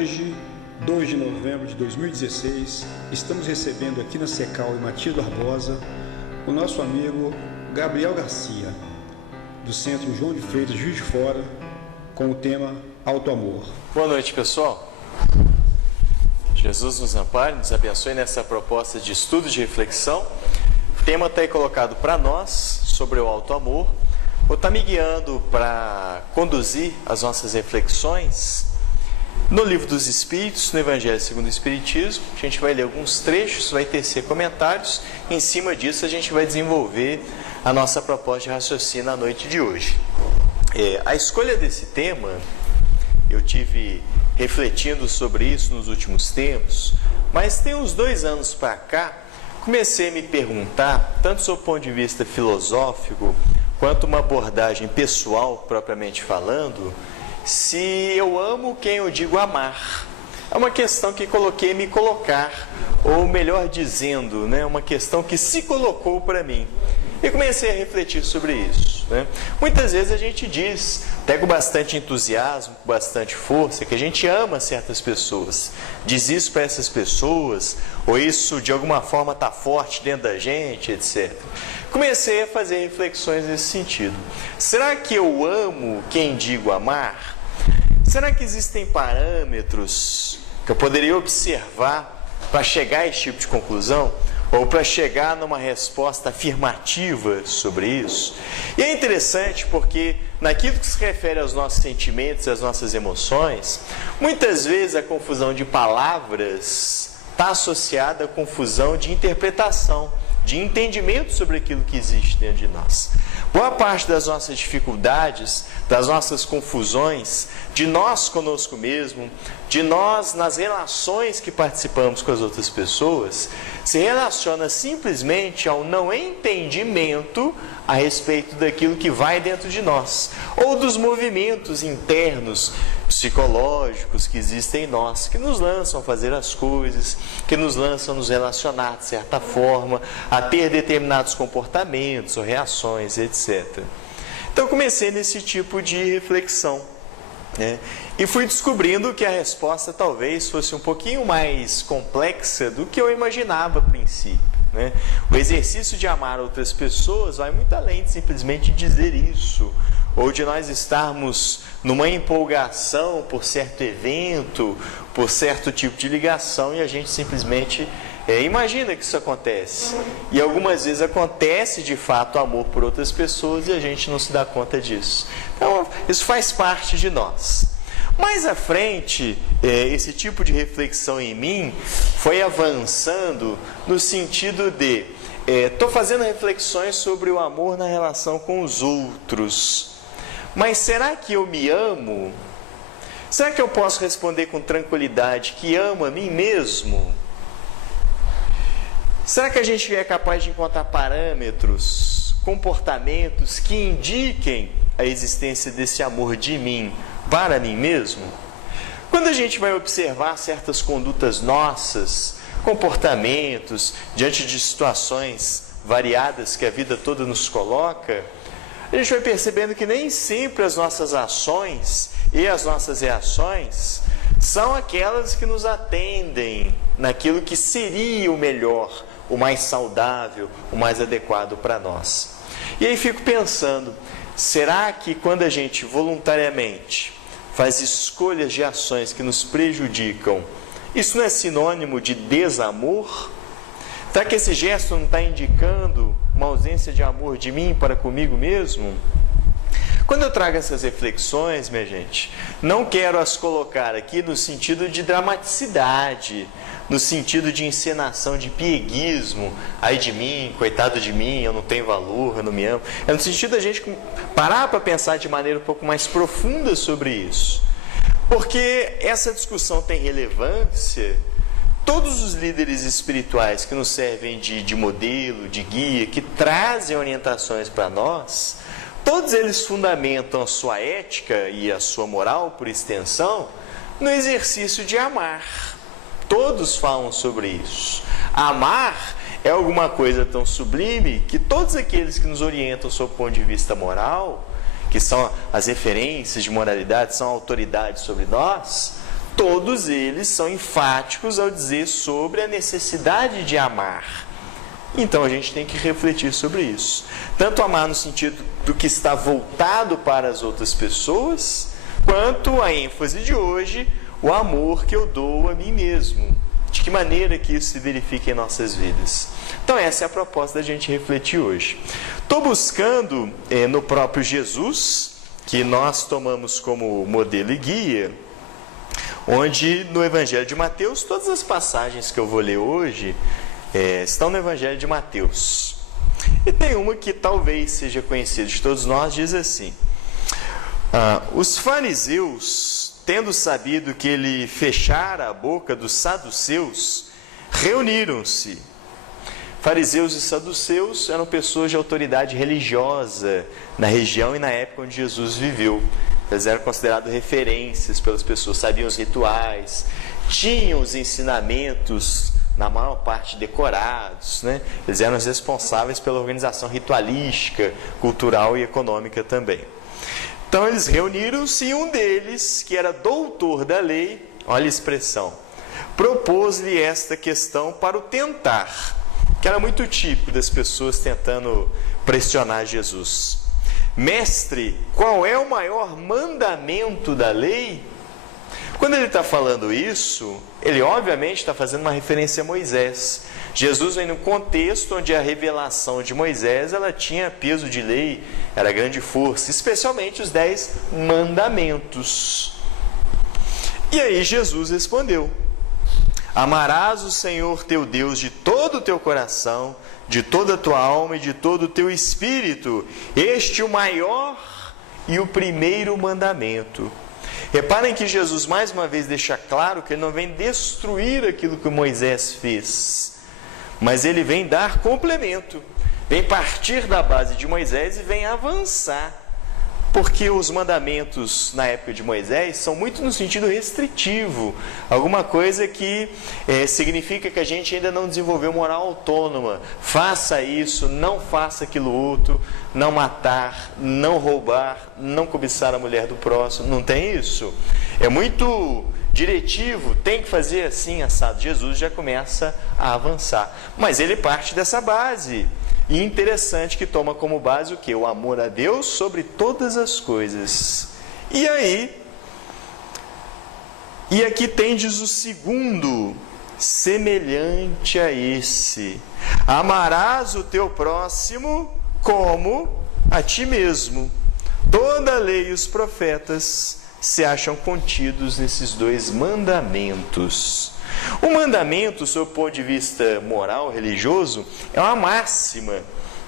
Hoje, 2 de novembro de 2016, estamos recebendo aqui na Secal e Matias Barbosa o nosso amigo Gabriel Garcia, do Centro João de Freitas, Juiz de Fora, com o tema Alto Amor. Boa noite, pessoal. Jesus nos ampare, nos abençoe nessa proposta de estudo de reflexão. O tema está aí colocado para nós sobre o alto amor. Vou estar me guiando para conduzir as nossas reflexões no Livro dos Espíritos, no Evangelho segundo o Espiritismo. A gente vai ler alguns trechos, vai tecer comentários. Em cima disso, a gente vai desenvolver a nossa proposta de raciocínio na noite de hoje. A escolha desse tema, eu tive refletindo sobre isso nos últimos tempos, mas tem uns 2 anos para cá, comecei a me perguntar, tanto do ponto de vista filosófico, quanto uma abordagem pessoal, propriamente falando, se eu amo quem eu digo amar. É uma questão que coloquei me colocar, ou melhor dizendo, uma questão que se colocou para mim. E comecei a refletir sobre isso. Muitas vezes a gente diz, até com bastante entusiasmo, com bastante força, que a gente ama certas pessoas. Diz isso para essas pessoas, ou isso de alguma forma está forte dentro da gente, etc. Comecei a fazer reflexões nesse sentido. Será que eu amo quem digo amar? Será que existem parâmetros que eu poderia observar para chegar a esse tipo de conclusão? Ou para chegar numa resposta afirmativa sobre isso? E é interessante porque naquilo que se refere aos nossos sentimentos e às nossas emoções, muitas vezes a confusão de palavras está associada à confusão de interpretação, de entendimento sobre aquilo que existe dentro de nós. Boa parte das nossas dificuldades, das nossas confusões, de nós conosco mesmo, de nós nas relações que participamos com as outras pessoas, se relaciona simplesmente ao não entendimento a respeito daquilo que vai dentro de nós, ou dos movimentos internos, psicológicos que existem em nós, que nos lançam a fazer as coisas, que nos lançam a nos relacionar de certa forma, a ter determinados comportamentos ou reações, etc. Então comecei nesse tipo de reflexão, e fui descobrindo que a resposta talvez fosse um pouquinho mais complexa do que eu imaginava a princípio. O exercício de amar outras pessoas vai muito além de simplesmente dizer isso, ou de nós estarmos numa empolgação por certo evento, por certo tipo de ligação, e a gente simplesmente imagina que isso acontece. E algumas vezes acontece de fato amor por outras pessoas e a gente não se dá conta disso. Então, isso faz parte de nós. Mais à frente, esse tipo de reflexão em mim foi avançando no sentido de estou fazendo reflexões sobre o amor na relação com os outros. Mas será que eu me amo? Será que eu posso responder com tranquilidade que amo a mim mesmo? Será que a gente é capaz de encontrar parâmetros, comportamentos que indiquem a existência desse amor de mim para mim mesmo? Quando a gente vai observar certas condutas nossas, comportamentos, diante de situações variadas que a vida toda nos coloca, a gente vai percebendo que nem sempre as nossas ações e as nossas reações são aquelas que nos atendem naquilo que seria o melhor, o mais saudável, o mais adequado para nós. E aí fico pensando, será que quando a gente voluntariamente faz escolhas de ações que nos prejudicam, isso não é sinônimo de desamor? Será que esse gesto não está indicando uma ausência de amor de mim para comigo mesmo? Quando eu trago essas reflexões, minha gente, não quero as colocar aqui no sentido de dramaticidade, no sentido de encenação, de pieguismo. Ai de mim, coitado de mim, eu não tenho valor, eu não me amo. É no sentido da gente parar para pensar de maneira um pouco mais profunda sobre isso. Porque essa discussão tem relevância. Todos os líderes espirituais que nos servem de modelo, de guia, que trazem orientações para nós, todos eles fundamentam a sua ética e a sua moral, por extensão, no exercício de amar. Todos falam sobre isso. Amar é alguma coisa tão sublime que todos aqueles que nos orientam sob o ponto de vista moral, que são as referências de moralidade, são autoridades sobre nós, todos eles são enfáticos ao dizer sobre a necessidade de amar. Então a gente tem que refletir sobre isso. Tanto amar no sentido do que está voltado para as outras pessoas, quanto a ênfase de hoje, o amor que eu dou a mim mesmo. De que maneira que isso se verifica em nossas vidas. Então essa é a proposta da gente refletir hoje. Estou buscando no próprio Jesus, que nós tomamos como modelo e guia, onde no Evangelho de Mateus, todas as passagens que eu vou ler hoje estão no Evangelho de Mateus. E tem uma que talvez seja conhecida de todos nós, diz assim: os fariseus, tendo sabido que ele fechara a boca dos saduceus, reuniram-se. Fariseus e saduceus eram pessoas de autoridade religiosa na região e na época onde Jesus viveu. Eles eram considerados referências pelas pessoas, sabiam os rituais, tinham os ensinamentos, na maior parte decorados, né? Eles eram os responsáveis pela organização ritualística, cultural e econômica também. Então eles reuniram-se e um deles, que era doutor da lei, olha a expressão, propôs-lhe esta questão para o tentar, que era muito típico das pessoas tentando pressionar Jesus. Mestre, qual é o maior mandamento da lei? Quando ele está falando isso, ele obviamente está fazendo uma referência a Moisés. Jesus vem num contexto onde a revelação de Moisés ela tinha peso de lei, era grande força, especialmente os 10 mandamentos. E aí Jesus respondeu: amarás o Senhor teu Deus de todo o teu coração, de toda a tua alma e de todo o teu espírito. Este é o maior e o primeiro mandamento. Reparem que Jesus mais uma vez deixa claro que ele não vem destruir aquilo que Moisés fez, mas ele vem dar complemento, vem partir da base de Moisés e vem avançar. Porque os mandamentos na época de Moisés são muito no sentido restritivo, alguma coisa que significa que a gente ainda não desenvolveu moral autônoma. Faça isso, não faça aquilo outro, não matar, não roubar, não cobiçar a mulher do próximo, não tem isso. É muito diretivo, tem que fazer assim, assado. Jesus já começa a avançar, mas ele parte dessa base. E interessante que toma como base o quê? O amor a Deus sobre todas as coisas. E aqui tendes o segundo, semelhante a esse: amarás o teu próximo como a ti mesmo. Toda a lei e os profetas se acham contidos nesses 2 mandamentos. O mandamento, sob o ponto de vista moral, religioso, é uma máxima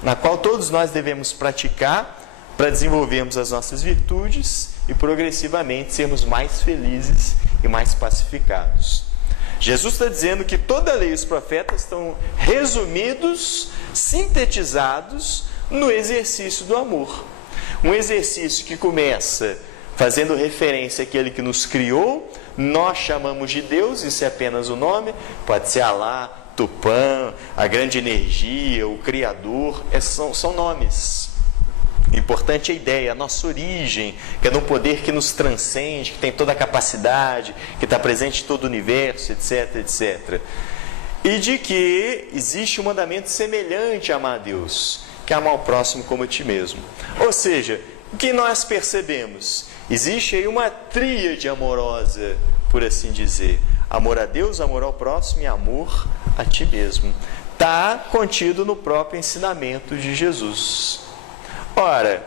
na qual todos nós devemos praticar para desenvolvermos as nossas virtudes e progressivamente sermos mais felizes e mais pacificados. Jesus está dizendo que toda a lei e os profetas estão resumidos, sintetizados no exercício do amor. Um exercício que começa fazendo referência àquele que nos criou. Nós chamamos de Deus, isso é apenas o nome, pode ser Alá, Tupã, a grande energia, o Criador, são nomes. O importante é a ideia, a nossa origem, que é de um poder que nos transcende, que tem toda a capacidade, que está presente em todo o universo, etc, etc. E de que existe um mandamento semelhante a amar a Deus, que é amar o próximo como a ti mesmo. Ou seja, o que nós percebemos? Existe aí uma tríade amorosa, por assim dizer. Amor a Deus, amor ao próximo e amor a ti mesmo. Está contido no próprio ensinamento de Jesus. Ora,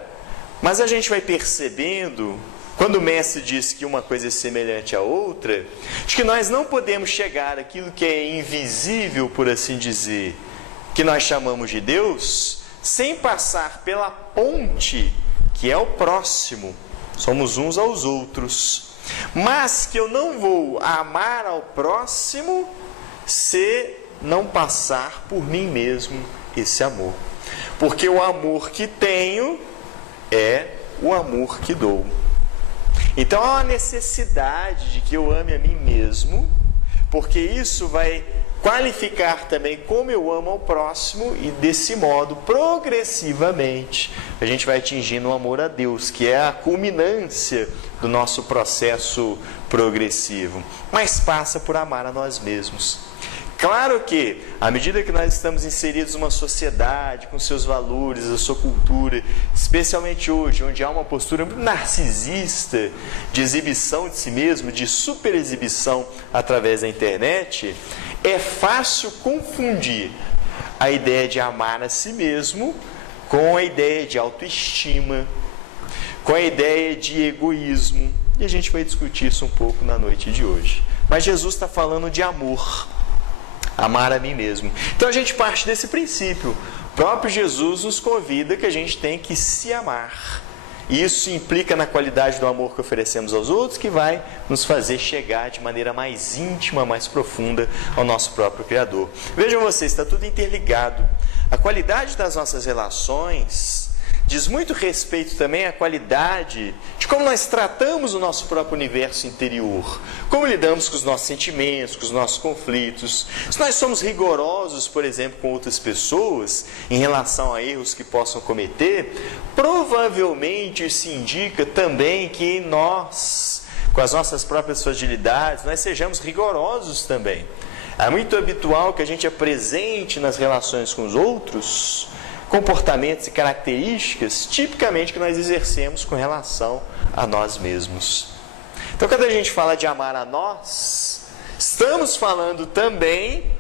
mas a gente vai percebendo, quando o mestre diz que uma coisa é semelhante à outra, de que nós não podemos chegar àquilo que é invisível, por assim dizer, que nós chamamos de Deus, sem passar pela ponte que é o próximo. Somos uns aos outros. Mas que eu não vou amar ao próximo se não passar por mim mesmo esse amor. Porque o amor que tenho é o amor que dou. Então há uma necessidade de que eu ame a mim mesmo, porque isso vai qualificar também como eu amo ao próximo, e desse modo, progressivamente, a gente vai atingindo o amor a Deus, que é a culminância do nosso processo progressivo, mas passa por amar a nós mesmos. Claro que, à medida que nós estamos inseridos numa sociedade, com seus valores, a sua cultura, especialmente hoje, onde há uma postura narcisista, de exibição de si mesmo, de superexibição através da internet, é fácil confundir a ideia de amar a si mesmo com a ideia de autoestima, com a ideia de egoísmo. E a gente vai discutir isso um pouco na noite de hoje. Mas Jesus está falando de amor. Amar a mim mesmo. Então a gente parte desse princípio. O próprio Jesus nos convida que a gente tem que se amar. E isso implica na qualidade do amor que oferecemos aos outros, que vai nos fazer chegar de maneira mais íntima, mais profunda ao nosso próprio Criador. Vejam vocês, está tudo interligado. A qualidade das nossas relações diz muito respeito também à qualidade de como nós tratamos o nosso próprio universo interior, como lidamos com os nossos sentimentos, com os nossos conflitos. Se nós somos rigorosos, por exemplo, com outras pessoas, em relação a erros que possam cometer, provavelmente isso indica também que nós, com as nossas próprias fragilidades, nós sejamos rigorosos também. É muito habitual que a gente apresente nas relações com os outros comportamentos e características tipicamente que nós exercemos com relação a nós mesmos. Então, quando a gente fala de amar a nós, estamos falando também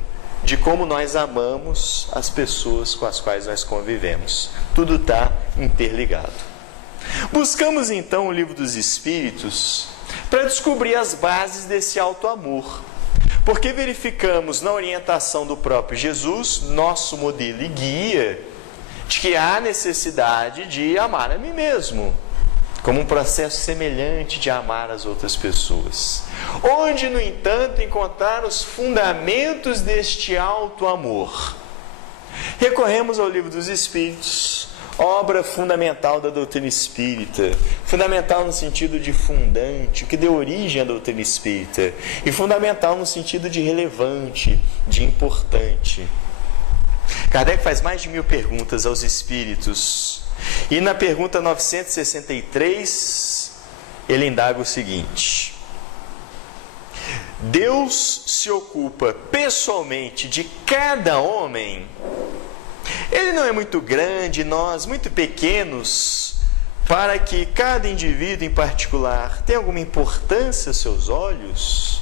de como nós amamos as pessoas com as quais nós convivemos. Tudo está interligado. Buscamos então o Livro dos Espíritos para descobrir as bases desse auto-amor, porque verificamos na orientação do próprio Jesus, nosso modelo e guia, de que há necessidade de amar a mim mesmo, como um processo semelhante de amar as outras pessoas. Onde, no entanto, encontrar os fundamentos deste auto-amor? Recorremos ao Livro dos Espíritos, obra fundamental da doutrina espírita, fundamental no sentido de fundante, o que deu origem à doutrina espírita, e fundamental no sentido de relevante, de importante. Kardec faz mais de 1000 perguntas aos espíritos, e na pergunta 963 ele indaga o seguinte: Deus se ocupa pessoalmente de cada homem? Ele não é muito grande, nós muito pequenos, para que cada indivíduo em particular tenha alguma importância aos seus olhos?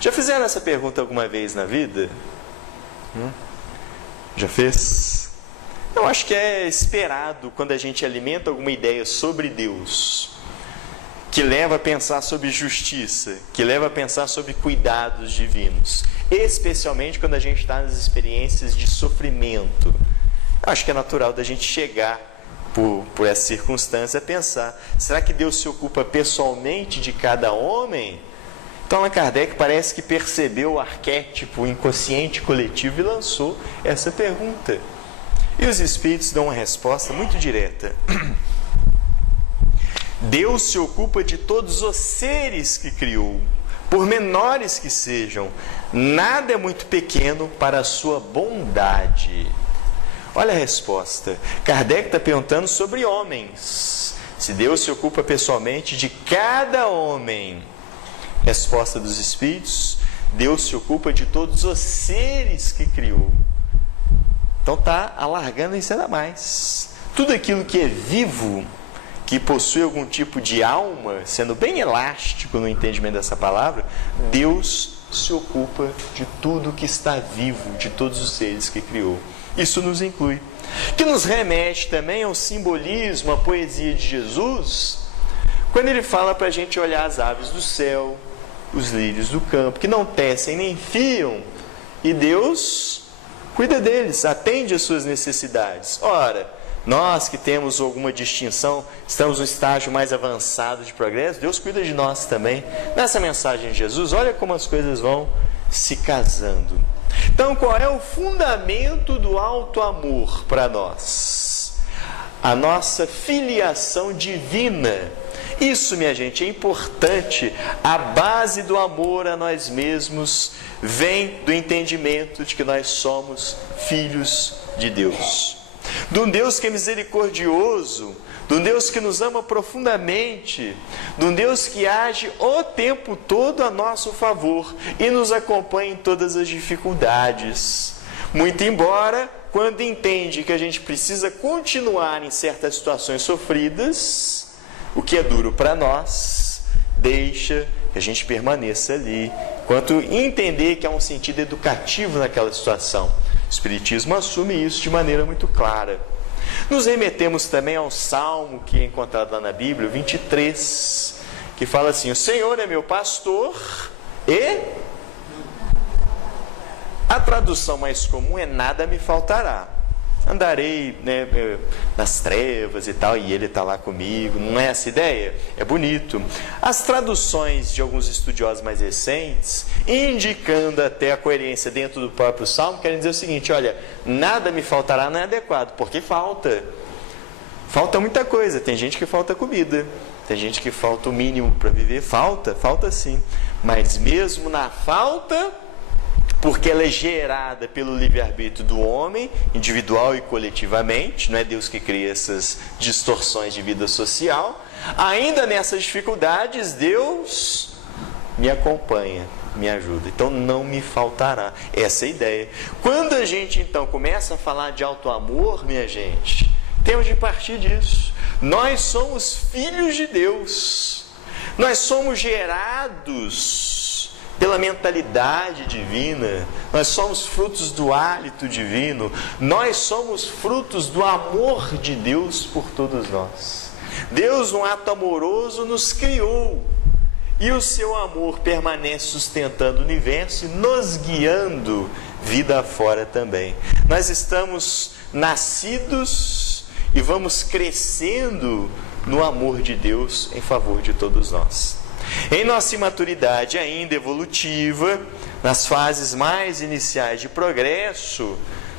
Já fizeram essa pergunta alguma vez na vida? Já fez? Eu acho que é esperado quando a gente alimenta alguma ideia sobre Deus, que leva a pensar sobre justiça, que leva a pensar sobre cuidados divinos, especialmente quando a gente está nas experiências de sofrimento. Eu acho que é natural da gente chegar por essa circunstância a pensar: será que Deus se ocupa pessoalmente de cada homem? Então, Allan Kardec parece que percebeu o arquétipo inconsciente coletivo e lançou essa pergunta. E os espíritos dão uma resposta muito direta. Deus se ocupa de todos os seres que criou, por menores que sejam. Nada é muito pequeno para a sua bondade. Olha a resposta. Kardec está perguntando sobre homens. Se Deus se ocupa pessoalmente de cada homem. Resposta dos Espíritos: Deus se ocupa de todos os seres que criou. Então está alargando isso ainda mais. Tudo aquilo que é vivo, que possui algum tipo de alma, sendo bem elástico no entendimento dessa palavra, Deus se ocupa de tudo que está vivo, de todos os seres que criou. Isso nos inclui. Que nos remete também ao simbolismo, à poesia de Jesus, quando ele fala para a gente olhar as aves do céu, os lírios do campo, que não tecem nem fiam, e Deus cuida deles, atende às suas necessidades. Ora, nós que temos alguma distinção, estamos no estágio mais avançado de progresso, Deus cuida de nós também. Nessa mensagem de Jesus, olha como as coisas vão se casando. Então, qual é o fundamento do auto-amor para nós? A nossa filiação divina. Isso, minha gente, é importante. A base do amor a nós mesmos vem do entendimento de que nós somos filhos de Deus. De um Deus que é misericordioso, de um Deus que nos ama profundamente, de um Deus que age o tempo todo a nosso favor e nos acompanha em todas as dificuldades. Muito embora, quando entende que a gente precisa continuar em certas situações sofridas, o que é duro para nós, deixa que a gente permaneça ali, enquanto entender que há um sentido educativo naquela situação. O Espiritismo assume isso de maneira muito clara. Nos remetemos também ao Salmo que é encontrado lá na Bíblia, 23, que fala assim: o Senhor é meu pastor e... A tradução mais comum é nada me faltará. Andarei, né, nas trevas e tal, e ele está lá comigo. Não é essa ideia? É bonito. As traduções de alguns estudiosos mais recentes, indicando até a coerência dentro do próprio Salmo, querem dizer o seguinte: olha, nada me faltará não é adequado, porque falta. Falta muita coisa. Tem gente que falta comida, tem gente que falta o mínimo para viver. Falta sim. Mas mesmo na falta, porque ela é gerada pelo livre-arbítrio do homem, individual e coletivamente, não é Deus que cria essas distorções de vida social, ainda nessas dificuldades, Deus me acompanha, me ajuda. Então não me faltará. Essa é a ideia. Quando a gente então começa a falar de auto-amor, minha gente, temos de partir disso. Nós somos filhos de Deus. Nós somos gerados pela mentalidade divina, nós somos frutos do hálito divino, nós somos frutos do amor de Deus por todos nós. Deus, num ato amoroso, nos criou, e o seu amor permanece sustentando o universo e nos guiando vida afora também. Nós estamos nascidos e vamos crescendo no amor de Deus em favor de todos nós. Em nossa imaturidade ainda evolutiva, nas fases mais iniciais de progresso,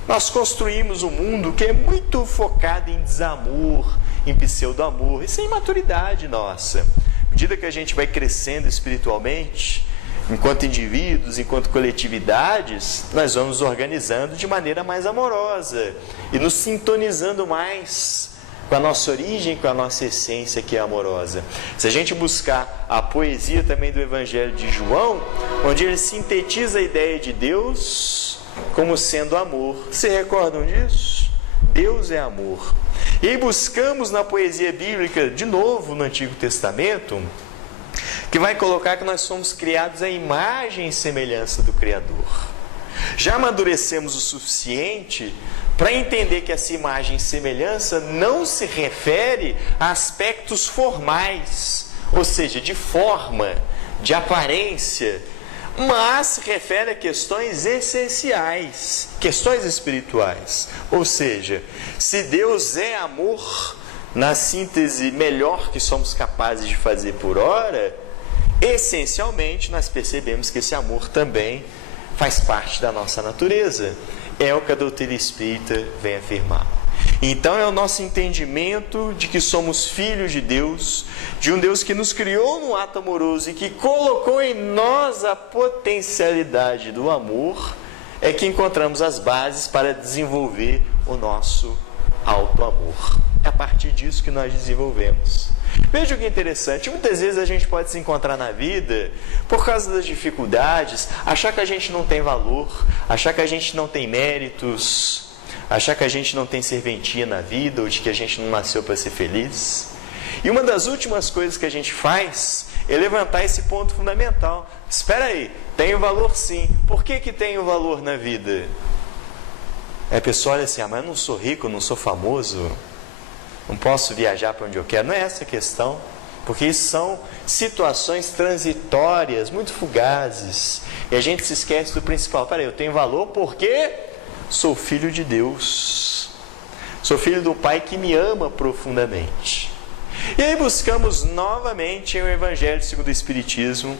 nós construímos um mundo que é muito focado em desamor, em pseudo-amor. Isso é imaturidade nossa. À medida que a gente vai crescendo espiritualmente, enquanto indivíduos, enquanto coletividades, nós vamos nos organizando de maneira mais amorosa e nos sintonizando mais com a nossa origem, com a nossa essência que é amorosa. Se a gente buscar a poesia também do Evangelho de João, onde ele sintetiza a ideia de Deus como sendo amor. Se recordam disso? Deus é amor. E aí buscamos na poesia bíblica, de novo no Antigo Testamento, que vai colocar que nós somos criados à imagem e semelhança do Criador. Já amadurecemos o suficiente para entender que essa imagem e semelhança não se refere a aspectos formais, ou seja, de forma, de aparência, mas se refere a questões essenciais, questões espirituais. Ou seja, se Deus é amor, na síntese melhor que somos capazes de fazer por hora, essencialmente nós percebemos que esse amor também faz parte da nossa natureza. É o que a doutrina espírita vem afirmar. Então é o nosso entendimento de que somos filhos de Deus, de um Deus que nos criou no ato amoroso e que colocou em nós a potencialidade do amor, é que encontramos as bases para desenvolver o nosso auto-amor. É a partir disso que nós desenvolvemos. Veja o que é interessante, muitas vezes a gente pode se encontrar na vida, por causa das dificuldades, achar que a gente não tem valor, achar que a gente não tem méritos, achar que a gente não tem serventia na vida, ou de que a gente não nasceu para ser feliz. E uma das últimas coisas que a gente faz é levantar esse ponto fundamental. Espera aí, tenho valor sim. Por que tenho valor na vida? Aí a pessoa olha assim, mas eu não sou rico, não sou famoso, não posso viajar para onde eu quero. Não é essa a questão, porque isso são situações transitórias, muito fugazes, e a gente se esquece do principal. Peraí, eu tenho valor porque sou filho de Deus, sou filho do Pai que me ama profundamente. E aí buscamos novamente em o Evangelho segundo o Espiritismo,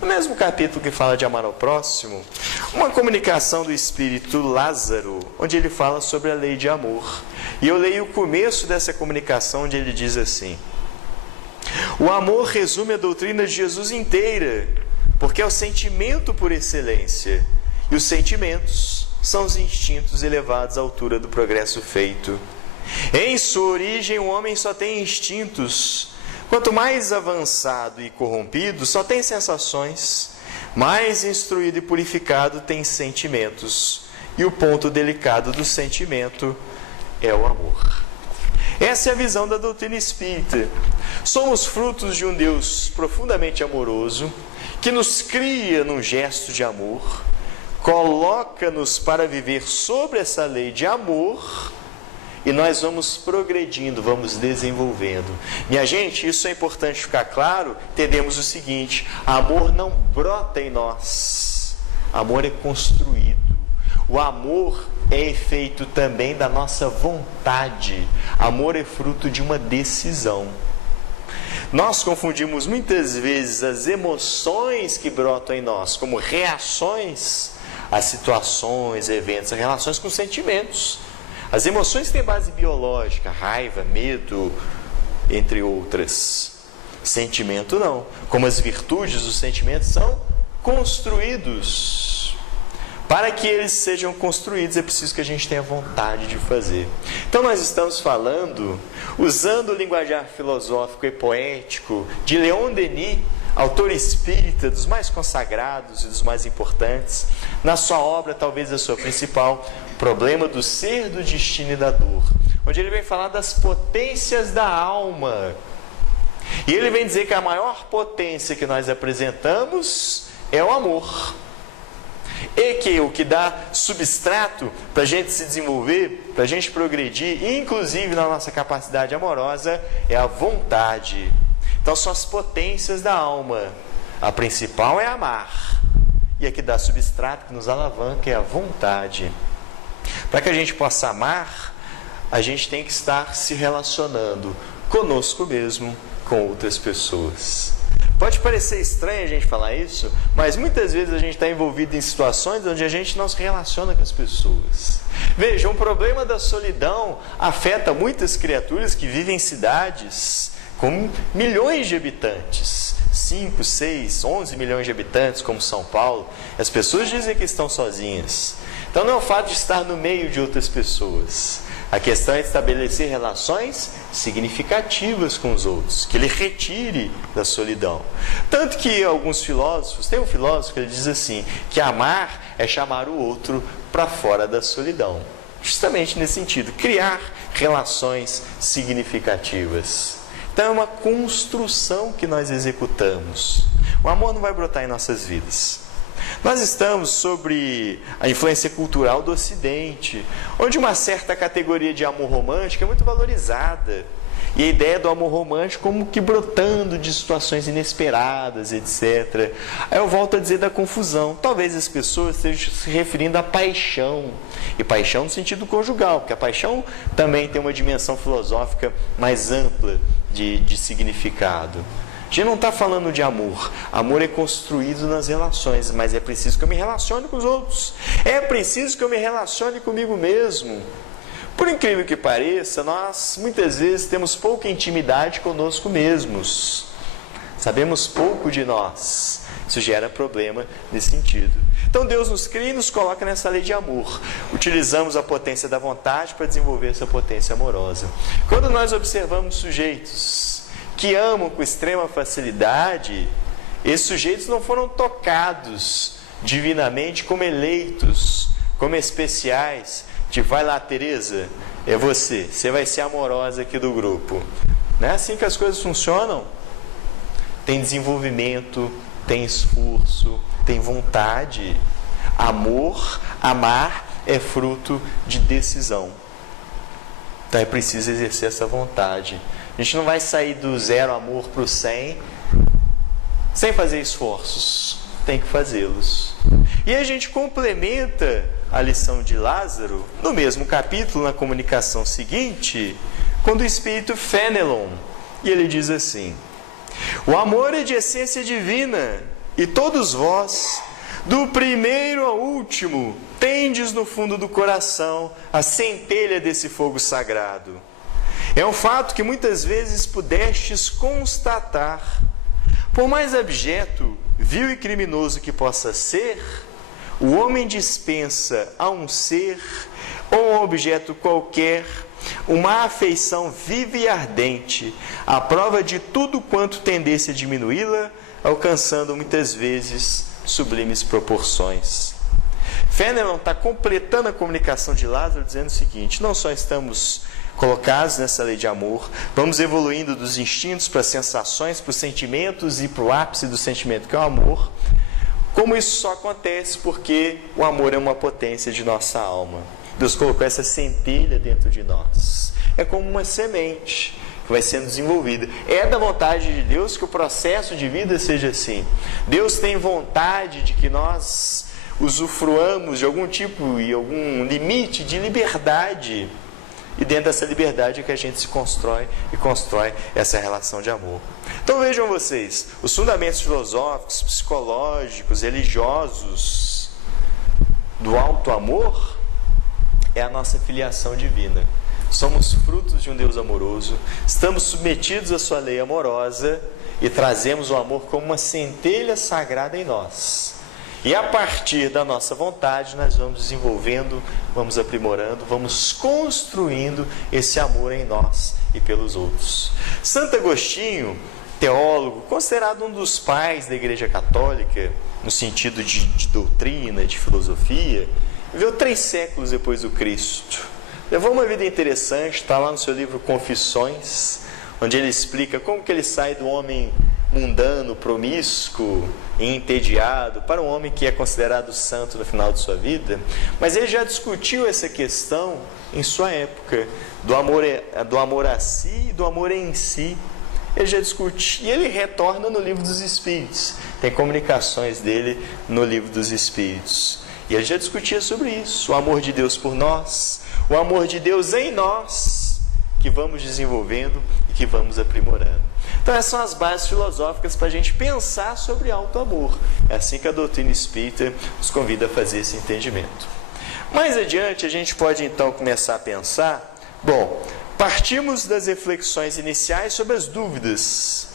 no mesmo capítulo que fala de amar ao próximo, uma comunicação do Espírito Lázaro, onde ele fala sobre a lei de amor. E eu leio o começo dessa comunicação, onde ele diz assim: o amor resume a doutrina de Jesus inteira, porque é o sentimento por excelência, e os sentimentos são os instintos elevados à altura do progresso feito. Em sua origem, o homem só tem instintos, Quanto mais avançado e corrompido, só tem sensações, mais instruído e purificado tem sentimentos. E o ponto delicado do sentimento é o amor. Essa é a visão da doutrina espírita. Somos frutos de um Deus profundamente amoroso, que nos cria num gesto de amor, coloca-nos para viver sobre essa lei de amor, e nós vamos progredindo, vamos desenvolvendo. Minha gente, isso é importante ficar claro. Entendemos o seguinte: amor não brota em nós, amor é construído. O amor é efeito também da nossa vontade. Amor é fruto de uma decisão. Nós confundimos muitas vezes as emoções que brotam em nós como reações a situações, eventos, relações com sentimentos. As emoções têm base biológica, raiva, medo, entre outras. Sentimento não. Como as virtudes, os sentimentos são construídos. Para que eles sejam construídos, é preciso que a gente tenha vontade de fazer. Então nós estamos falando, usando o linguajar filosófico e poético de Leon Denis, autor espírita dos mais consagrados e dos mais importantes, na sua obra, talvez a sua principal, Problema do Ser, do Destino e da Dor, onde ele vem falar das potências da alma. E ele vem dizer que a maior potência que nós apresentamos é o amor. E que o que dá substrato para a gente se desenvolver, para a gente progredir, inclusive na nossa capacidade amorosa, é a vontade. Então são as potências da alma. A principal é amar. E a que dá substrato, que nos alavanca, é a vontade. Para que a gente possa amar, a gente tem que estar se relacionando conosco mesmo, com outras pessoas. Pode parecer estranho a gente falar isso, mas muitas vezes a gente está envolvido em situações onde a gente não se relaciona com as pessoas. Veja, um problema da solidão afeta muitas criaturas que vivem em cidades com milhões de habitantes, 5, 6, 11 milhões de habitantes, como São Paulo. As pessoas dizem que estão sozinhas. Então não é o fato de estar no meio de outras pessoas. A questão é estabelecer relações significativas com os outros, que ele retire da solidão. Tanto que alguns filósofos, tem um filósofo que ele diz assim, que amar é chamar o outro para fora da solidão. Justamente nesse sentido, criar relações significativas. Então é uma construção que nós executamos. O amor não vai brotar em nossas vidas. Nós estamos sobre a influência cultural do Ocidente, onde uma certa categoria de amor romântico é muito valorizada. E a ideia do amor romântico como que brotando de situações inesperadas, etc. Aí eu volto a dizer da confusão. Talvez as pessoas estejam se referindo à paixão. E paixão no sentido conjugal, porque a paixão também tem uma dimensão filosófica mais ampla de significado. A gente não está falando de amor. Amor é construído nas relações, mas é preciso que eu me relacione com os outros. É preciso que eu me relacione comigo mesmo. Por incrível que pareça, nós muitas vezes temos pouca intimidade conosco mesmos. Sabemos pouco de nós. Isso gera problema nesse sentido. Então Deus nos cria e nos coloca nessa lei de amor. Utilizamos a potência da vontade para desenvolver essa potência amorosa. Quando nós observamos sujeitos que amam com extrema facilidade, esses sujeitos não foram tocados divinamente como eleitos, como especiais. Tipo, vai lá, Tereza, é você vai ser a amorosa aqui do grupo. Não é assim que as coisas funcionam? Tem desenvolvimento, tem esforço, tem vontade. Amar é fruto de decisão. Então é preciso exercer essa vontade. A gente não vai sair do zero amor para o 100 sem fazer esforços. Tem que fazê-los. E a gente complementa a lição de Lázaro, no mesmo capítulo, na comunicação seguinte, com o espírito Fenelon. E ele diz assim: o amor é de essência divina, e todos vós, do primeiro ao último, tendes no fundo do coração a centelha desse fogo sagrado. É um fato que muitas vezes pudestes constatar. Por mais abjeto, vil e criminoso que possa ser, o homem dispensa a um ser ou a um objeto qualquer uma afeição viva e ardente, à prova de tudo quanto tendesse a diminuí-la, alcançando muitas vezes sublimes proporções. Fenelon está completando a comunicação de Lázaro dizendo o seguinte: não só estamos colocados nessa lei de amor, vamos evoluindo dos instintos para as sensações, para os sentimentos e para o ápice do sentimento que é o amor, como isso só acontece porque o amor é uma potência de nossa alma. Deus colocou essa centelha dentro de nós. É como uma semente que vai sendo desenvolvida. É da vontade de Deus que o processo de vida seja assim. Deus tem vontade de que nós usufruamos de algum tipo e algum limite de liberdade. E dentro dessa liberdade é que a gente se constrói e constrói essa relação de amor. Então vejam vocês, os fundamentos filosóficos, psicológicos, religiosos do alto amor é a nossa filiação divina. Somos frutos de um Deus amoroso, estamos submetidos à sua lei amorosa e trazemos o amor como uma centelha sagrada em nós. E a partir da nossa vontade, nós vamos desenvolvendo, vamos aprimorando, vamos construindo esse amor em nós e pelos outros. Santo Agostinho, teólogo, considerado um dos pais da Igreja Católica, no sentido de doutrina, de filosofia, viveu 3 séculos depois do Cristo. Levou uma vida interessante, está lá no seu livro Confissões, onde ele explica como que ele sai do homem mundano, promíscuo e entediado para um homem que é considerado santo no final de sua vida. Mas ele já discutiu essa questão em sua época, do amor a si e do amor em si. Ele já discutiu, e ele retorna no Livro dos Espíritos. Tem comunicações dele no Livro dos Espíritos. E ele já discutia sobre isso, o amor de Deus por nós, o amor de Deus em nós, que vamos desenvolvendo e que vamos aprimorando. Então essas são as bases filosóficas para a gente pensar sobre alto amor. É assim que a doutrina espírita nos convida a fazer esse entendimento. Mais adiante a gente pode então começar a pensar, partimos das reflexões iniciais sobre as dúvidas,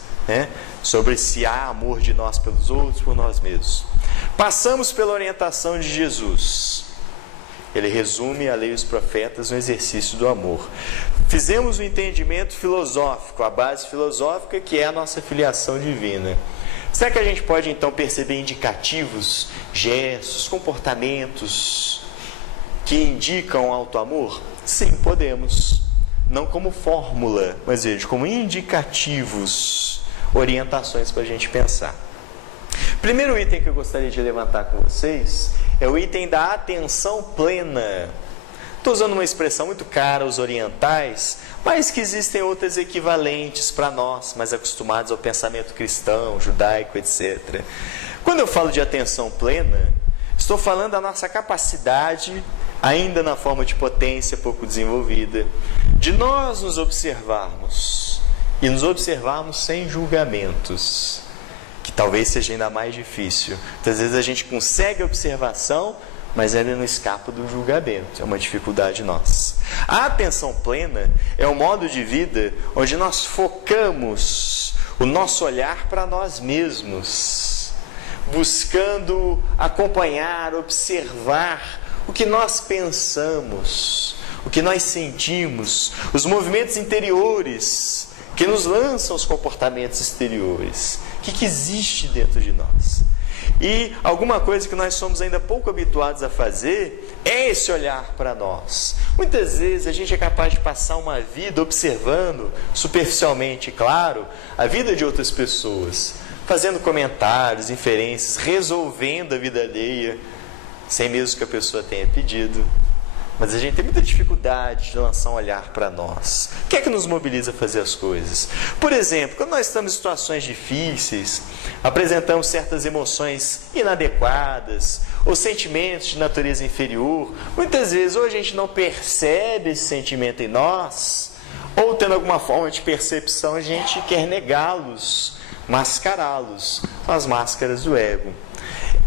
sobre se há amor de nós pelos outros, por nós mesmos. Passamos pela orientação de Jesus. Ele resume a lei e os profetas no exercício do amor. Fizemos o entendimento filosófico, a base filosófica que é a nossa filiação divina. Será que a gente pode então perceber indicativos, gestos, comportamentos que indicam alto amor? Sim, podemos. Não como fórmula, mas veja, como indicativos, orientações para a gente pensar. Primeiro item que eu gostaria de levantar com vocês é o item da atenção plena. Estou usando uma expressão muito cara aos orientais, mas que existem outras equivalentes para nós, mais acostumados ao pensamento cristão, judaico, etc. Quando eu falo de atenção plena, estou falando da nossa capacidade, ainda na forma de potência pouco desenvolvida, de nós nos observarmos, e nos observarmos sem julgamentos, que talvez seja ainda mais difícil. Muitas vezes a gente consegue a observação, mas ainda não escapa do julgamento. É uma dificuldade nossa. A atenção plena é um modo de vida onde nós focamos o nosso olhar para nós mesmos, buscando acompanhar, observar o que nós pensamos, o que nós sentimos, os movimentos interiores que nos lançam os comportamentos exteriores. O que existe dentro de nós? E alguma coisa que nós somos ainda pouco habituados a fazer é esse olhar para nós. Muitas vezes a gente é capaz de passar uma vida observando, superficialmente, claro, a vida de outras pessoas, fazendo comentários, inferências, resolvendo a vida alheia, sem mesmo que a pessoa tenha pedido. Mas a gente tem muita dificuldade de lançar um olhar para nós. O que é que nos mobiliza a fazer as coisas? Por exemplo, quando nós estamos em situações difíceis, apresentamos certas emoções inadequadas, ou sentimentos de natureza inferior, muitas vezes ou a gente não percebe esse sentimento em nós, ou tendo alguma forma de percepção, a gente quer negá-los, mascará-los com as máscaras do ego.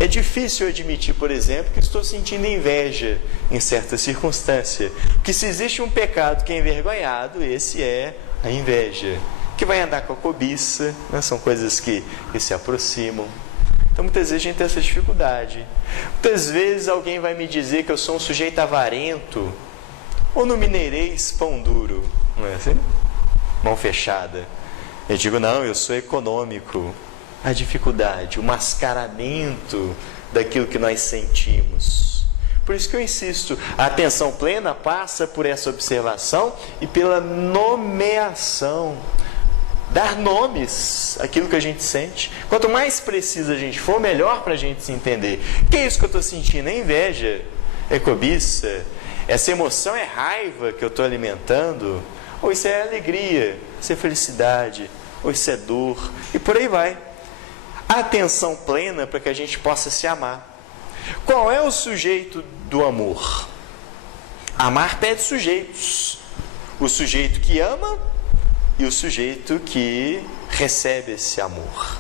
É difícil admitir, por exemplo, que estou sentindo inveja em certa circunstância. Porque se existe um pecado que é envergonhado, esse é a inveja, que vai andar com a cobiça, né? São coisas que se aproximam. Então muitas vezes a gente tem essa dificuldade. Muitas vezes alguém vai me dizer que eu sou um sujeito avarento, Ou no mineirês, pão duro, não é assim? Mão fechada. Eu digo, não, eu sou econômico. A dificuldade, o mascaramento daquilo que nós sentimos. Por isso que eu insisto, a atenção plena passa por essa observação e pela nomeação. Dar nomes àquilo que a gente sente. Quanto mais preciso a gente for, melhor para a gente se entender. O que é isso que eu estou sentindo? É inveja? É cobiça? Essa emoção é raiva que eu estou alimentando? Ou isso é alegria? Isso é felicidade? Ou isso é dor? E por aí vai. Atenção plena para que a gente possa se amar. Qual é o sujeito do amor? Amar pede sujeitos. O sujeito que ama e o sujeito que recebe esse amor.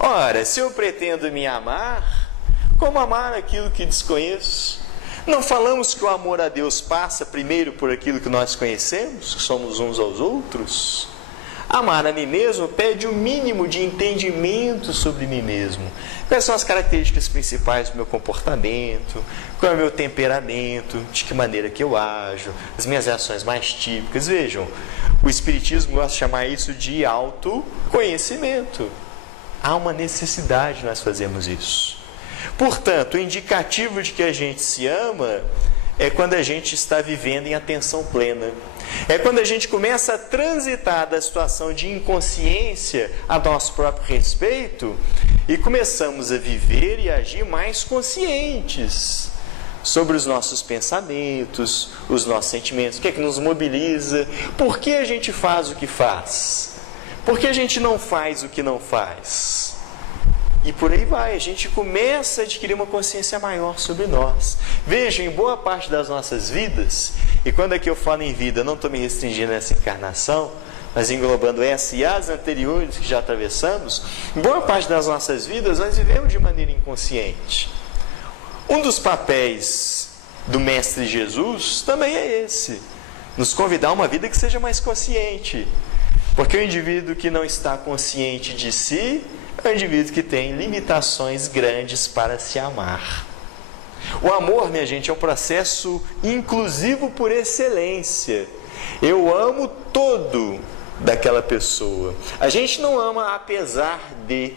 Ora, se eu pretendo me amar, como amar aquilo que desconheço? Não falamos que o amor a Deus passa primeiro por aquilo que nós conhecemos, que somos uns aos outros? Amar a mim mesmo pede o mínimo de entendimento sobre mim mesmo. Quais são as características principais do meu comportamento? Qual é o meu temperamento? De que maneira que eu ajo? As minhas reações mais típicas. Vejam, o Espiritismo gosta de chamar isso de autoconhecimento. Há uma necessidade de nós fazermos isso. Portanto, o indicativo de que a gente se ama é quando a gente está vivendo em atenção plena. É quando a gente começa a transitar da situação de inconsciência a nosso próprio respeito e começamos a viver e agir mais conscientes sobre os nossos pensamentos, os nossos sentimentos, o que é que nos mobiliza, por que a gente faz o que faz, por que a gente não faz o que não faz. E por aí vai, a gente começa a adquirir uma consciência maior sobre nós. Veja, em boa parte das nossas vidas, e quando aqui eu falo em vida, não estou me restringindo a essa encarnação, mas englobando essa e as anteriores que já atravessamos, em boa parte das nossas vidas nós vivemos de maneira inconsciente. Um dos papéis do Mestre Jesus também é esse, nos convidar a uma vida que seja mais consciente. Porque o indivíduo que não está consciente de si é um indivíduo que tem limitações grandes para se amar. O amor, minha gente, é um processo inclusivo por excelência. Eu amo todo daquela pessoa. A gente não ama apesar de.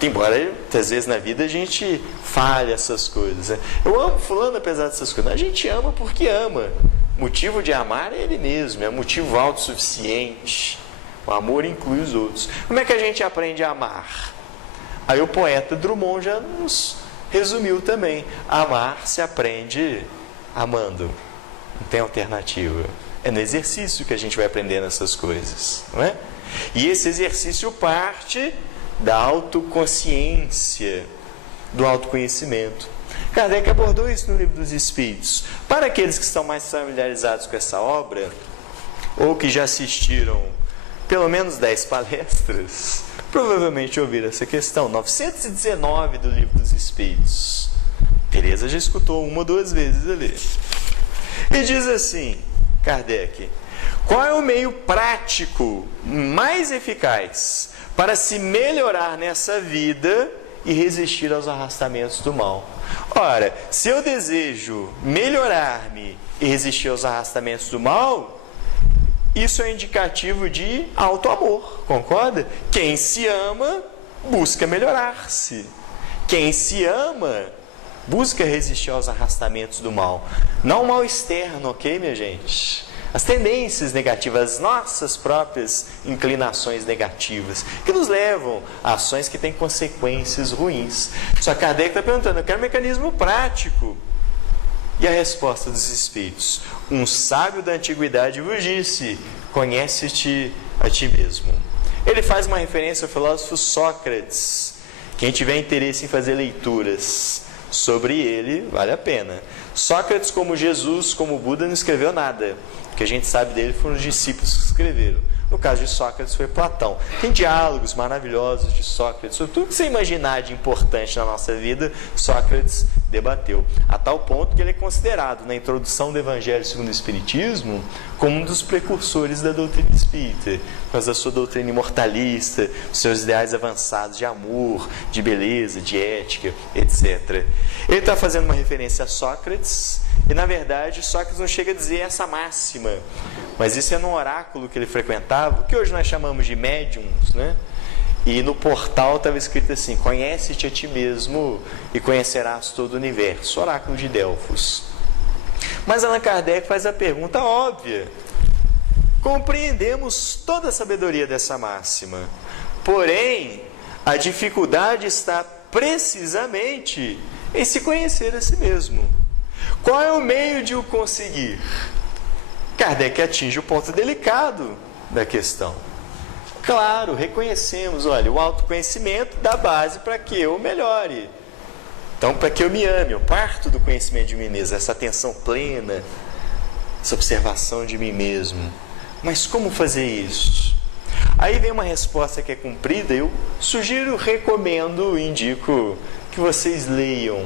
Embora, às vezes na vida a gente falha essas coisas, né? Eu amo fulano apesar dessas coisas. A gente ama porque ama. O motivo de amar é ele mesmo, é um motivo autossuficiente. O amor inclui os outros. Como é que a gente aprende a amar? Aí o poeta Drummond já nos resumiu também. Amar se aprende amando. Não tem alternativa. É no exercício que a gente vai aprendendo essas coisas, não é? E esse exercício parte da autoconsciência, do autoconhecimento. Kardec abordou isso no Livro dos Espíritos. Para aqueles que estão mais familiarizados com essa obra, ou que já assistiram pelo menos 10 palestras, provavelmente ouviram essa questão, 919 do Livro dos Espíritos. Teresa já escutou uma ou duas vezes ali. E diz assim, Kardec: qual é o meio prático mais eficaz para se melhorar nessa vida e resistir aos arrastamentos do mal? Ora, se eu desejo melhorar-me e resistir aos arrastamentos do mal, isso é indicativo de auto-amor, concorda? Quem se ama busca melhorar-se. Quem se ama busca resistir aos arrastamentos do mal. Não o mal externo, ok, minha gente? As tendências negativas, as nossas próprias inclinações negativas, que nos levam a ações que têm consequências ruins. Só que Kardec está perguntando, eu quero um mecanismo prático. E a resposta dos Espíritos: um sábio da antiguidade vos disse, conhece-te a ti mesmo. Ele faz uma referência ao filósofo Sócrates. Quem tiver interesse em fazer leituras sobre ele, vale a pena. Sócrates, como Jesus, como Buda, não escreveu nada. O que a gente sabe dele foram os discípulos que escreveram. No caso de Sócrates foi Platão. Tem diálogos maravilhosos de Sócrates, sobre tudo que você imaginar de importante na nossa vida, Sócrates debateu. A tal ponto que ele é considerado, na introdução do Evangelho segundo o Espiritismo, como um dos precursores da doutrina espírita, por causa da sua doutrina imortalista, dos seus ideais avançados de amor, de beleza, de ética, etc. Ele está fazendo uma referência a Sócrates, e na verdade Sócrates não chega a dizer essa máxima, mas isso é no oráculo que ele frequentava, o que hoje nós chamamos de médiums, né? E no portal estava escrito assim: conhece-te a ti mesmo e conhecerás todo o universo, oráculo de Delfos. Mas Allan Kardec faz a pergunta óbvia: compreendemos toda a sabedoria dessa máxima, porém a dificuldade está precisamente em se conhecer a si mesmo. Qual é o meio de o conseguir? Kardec atinge o ponto delicado da questão. Claro, reconhecemos, olha, o autoconhecimento dá base para que eu melhore. Então, para que eu me ame, eu parto do conhecimento de mim mesmo, essa atenção plena, essa observação de mim mesmo. Mas como fazer isso? Aí vem uma resposta que é cumprida, eu sugiro, recomendo, indico que vocês leiam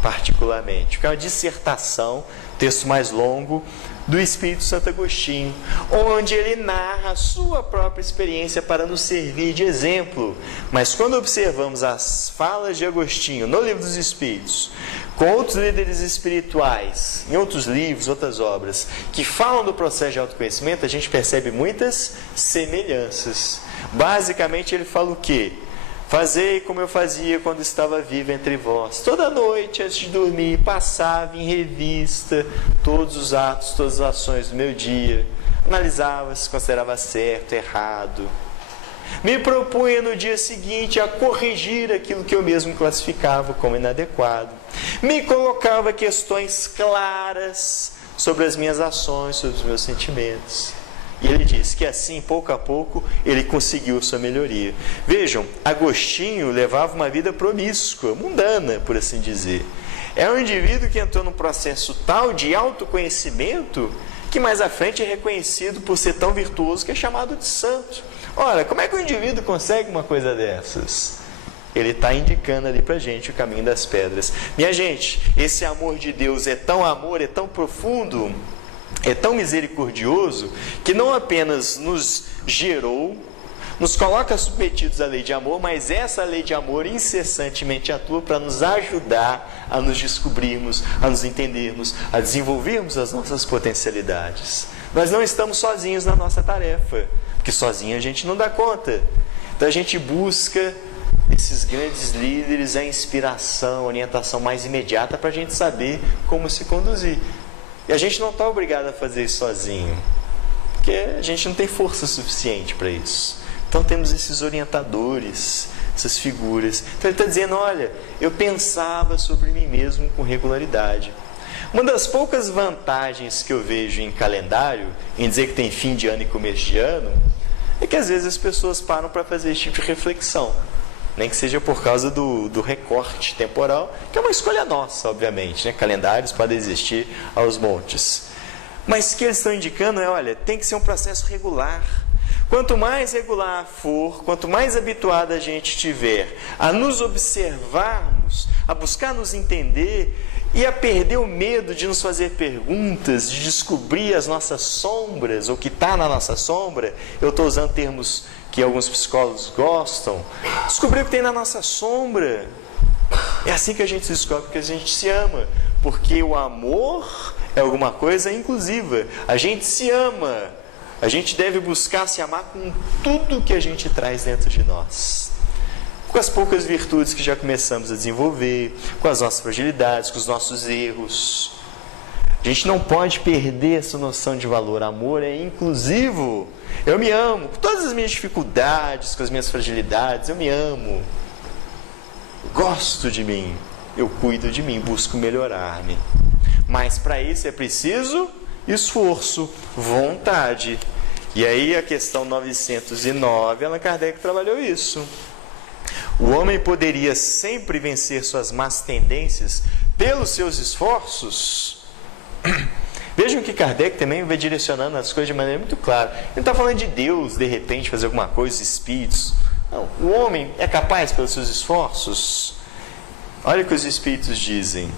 particularmente, que é uma dissertação, texto mais longo, do Espírito Santo Agostinho, onde ele narra a sua própria experiência para nos servir de exemplo. Mas quando observamos as falas de Agostinho no Livro dos Espíritos, com outros líderes espirituais, em outros livros, outras obras, que falam do processo de autoconhecimento, a gente percebe muitas semelhanças. Basicamente ele fala o quê? Fazei como eu fazia quando estava vivo entre vós. Toda noite, antes de dormir, passava em revista todos os atos, todas as ações do meu dia. Analisava se considerava certo, errado. Me propunha no dia seguinte a corrigir aquilo que eu mesmo classificava como inadequado. Me colocava questões claras sobre as minhas ações, sobre os meus sentimentos. E ele diz que assim, pouco a pouco, ele conseguiu sua melhoria. Vejam, Agostinho levava uma vida promíscua, mundana, por assim dizer. É um indivíduo que entrou num processo tal de autoconhecimento que mais à frente é reconhecido por ser tão virtuoso que é chamado de santo. Ora, como é que um indivíduo consegue uma coisa dessas? Ele está indicando ali para a gente o caminho das pedras. Minha gente, esse amor de Deus é tão amor, é tão profundo, é tão misericordioso, que não apenas nos gerou, nos coloca submetidos à lei de amor, mas essa lei de amor incessantemente atua para nos ajudar a nos descobrirmos, a nos entendermos, a desenvolvermos as nossas potencialidades. Nós não estamos sozinhos na nossa tarefa, porque sozinho a gente não dá conta. Então a gente busca esses grandes líderes, a inspiração, a orientação mais imediata para a gente saber como se conduzir. E a gente não está obrigado a fazer isso sozinho, porque a gente não tem força suficiente para isso. Então temos esses orientadores, essas figuras. Então ele está dizendo, olha, eu pensava sobre mim mesmo com regularidade. Uma das poucas vantagens que eu vejo em calendário, em dizer que tem fim de ano e começo de ano, é que às vezes as pessoas param para fazer esse tipo de reflexão. Nem que seja por causa do recorte temporal, que é uma escolha nossa, obviamente, né? Calendários podem existir aos montes. Mas o que eles estão indicando é, olha, tem que ser um processo regular. Quanto mais regular for, quanto mais habituado a gente estiver a nos observarmos, a buscar nos entender e a perder o medo de nos fazer perguntas, de descobrir as nossas sombras, ou o que está na nossa sombra, eu estou usando termos que alguns psicólogos gostam, descobrir o que tem na nossa sombra. É assim que a gente se descobre que a gente se ama, porque o amor é alguma coisa inclusiva. A gente se ama, a gente deve buscar se amar com tudo que a gente traz dentro de nós, com as poucas virtudes que já começamos a desenvolver, com as nossas fragilidades, com os nossos erros. A gente não pode perder essa noção de valor. Amor é inclusivo. Eu me amo, com todas as minhas dificuldades, com as minhas fragilidades, eu me amo. Gosto de mim, eu cuido de mim, busco melhorar-me. Mas para isso é preciso esforço, vontade. E aí a questão 909, Allan Kardec trabalhou isso. O homem poderia sempre vencer suas más tendências pelos seus esforços? Vejam que Kardec também vai direcionando as coisas de maneira muito clara. Ele não está falando de Deus, de repente, fazer alguma coisa, espíritos. Não, o homem é capaz pelos seus esforços. Olha o que os espíritos dizem.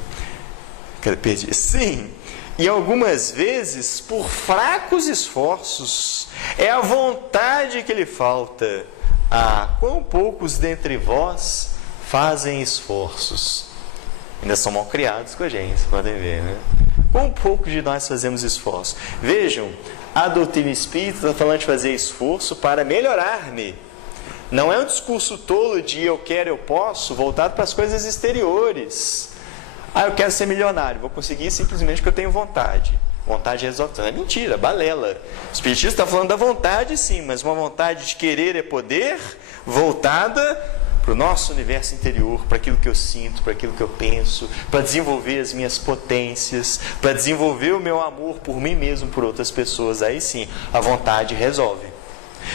Sim, e algumas vezes, por fracos esforços, é a vontade que lhe falta. Ah, quão poucos dentre vós fazem esforços. Ainda são mal criados com a gente, vocês podem ver, né? Quão pouco de nós fazemos esforço. Vejam, a doutrina espírita está falando de fazer esforço para melhorar-me. Não é um discurso tolo de eu quero, eu posso, voltado para as coisas exteriores. Ah, eu quero ser milionário, vou conseguir simplesmente porque eu tenho vontade. Vontade resolve. É mentira, balela. O espiritismo está falando da vontade, sim, mas uma vontade de querer é poder, voltada para o nosso universo interior, para aquilo que eu sinto, para aquilo que eu penso, para desenvolver as minhas potências, para desenvolver o meu amor por mim mesmo, por outras pessoas. Aí sim, a vontade resolve.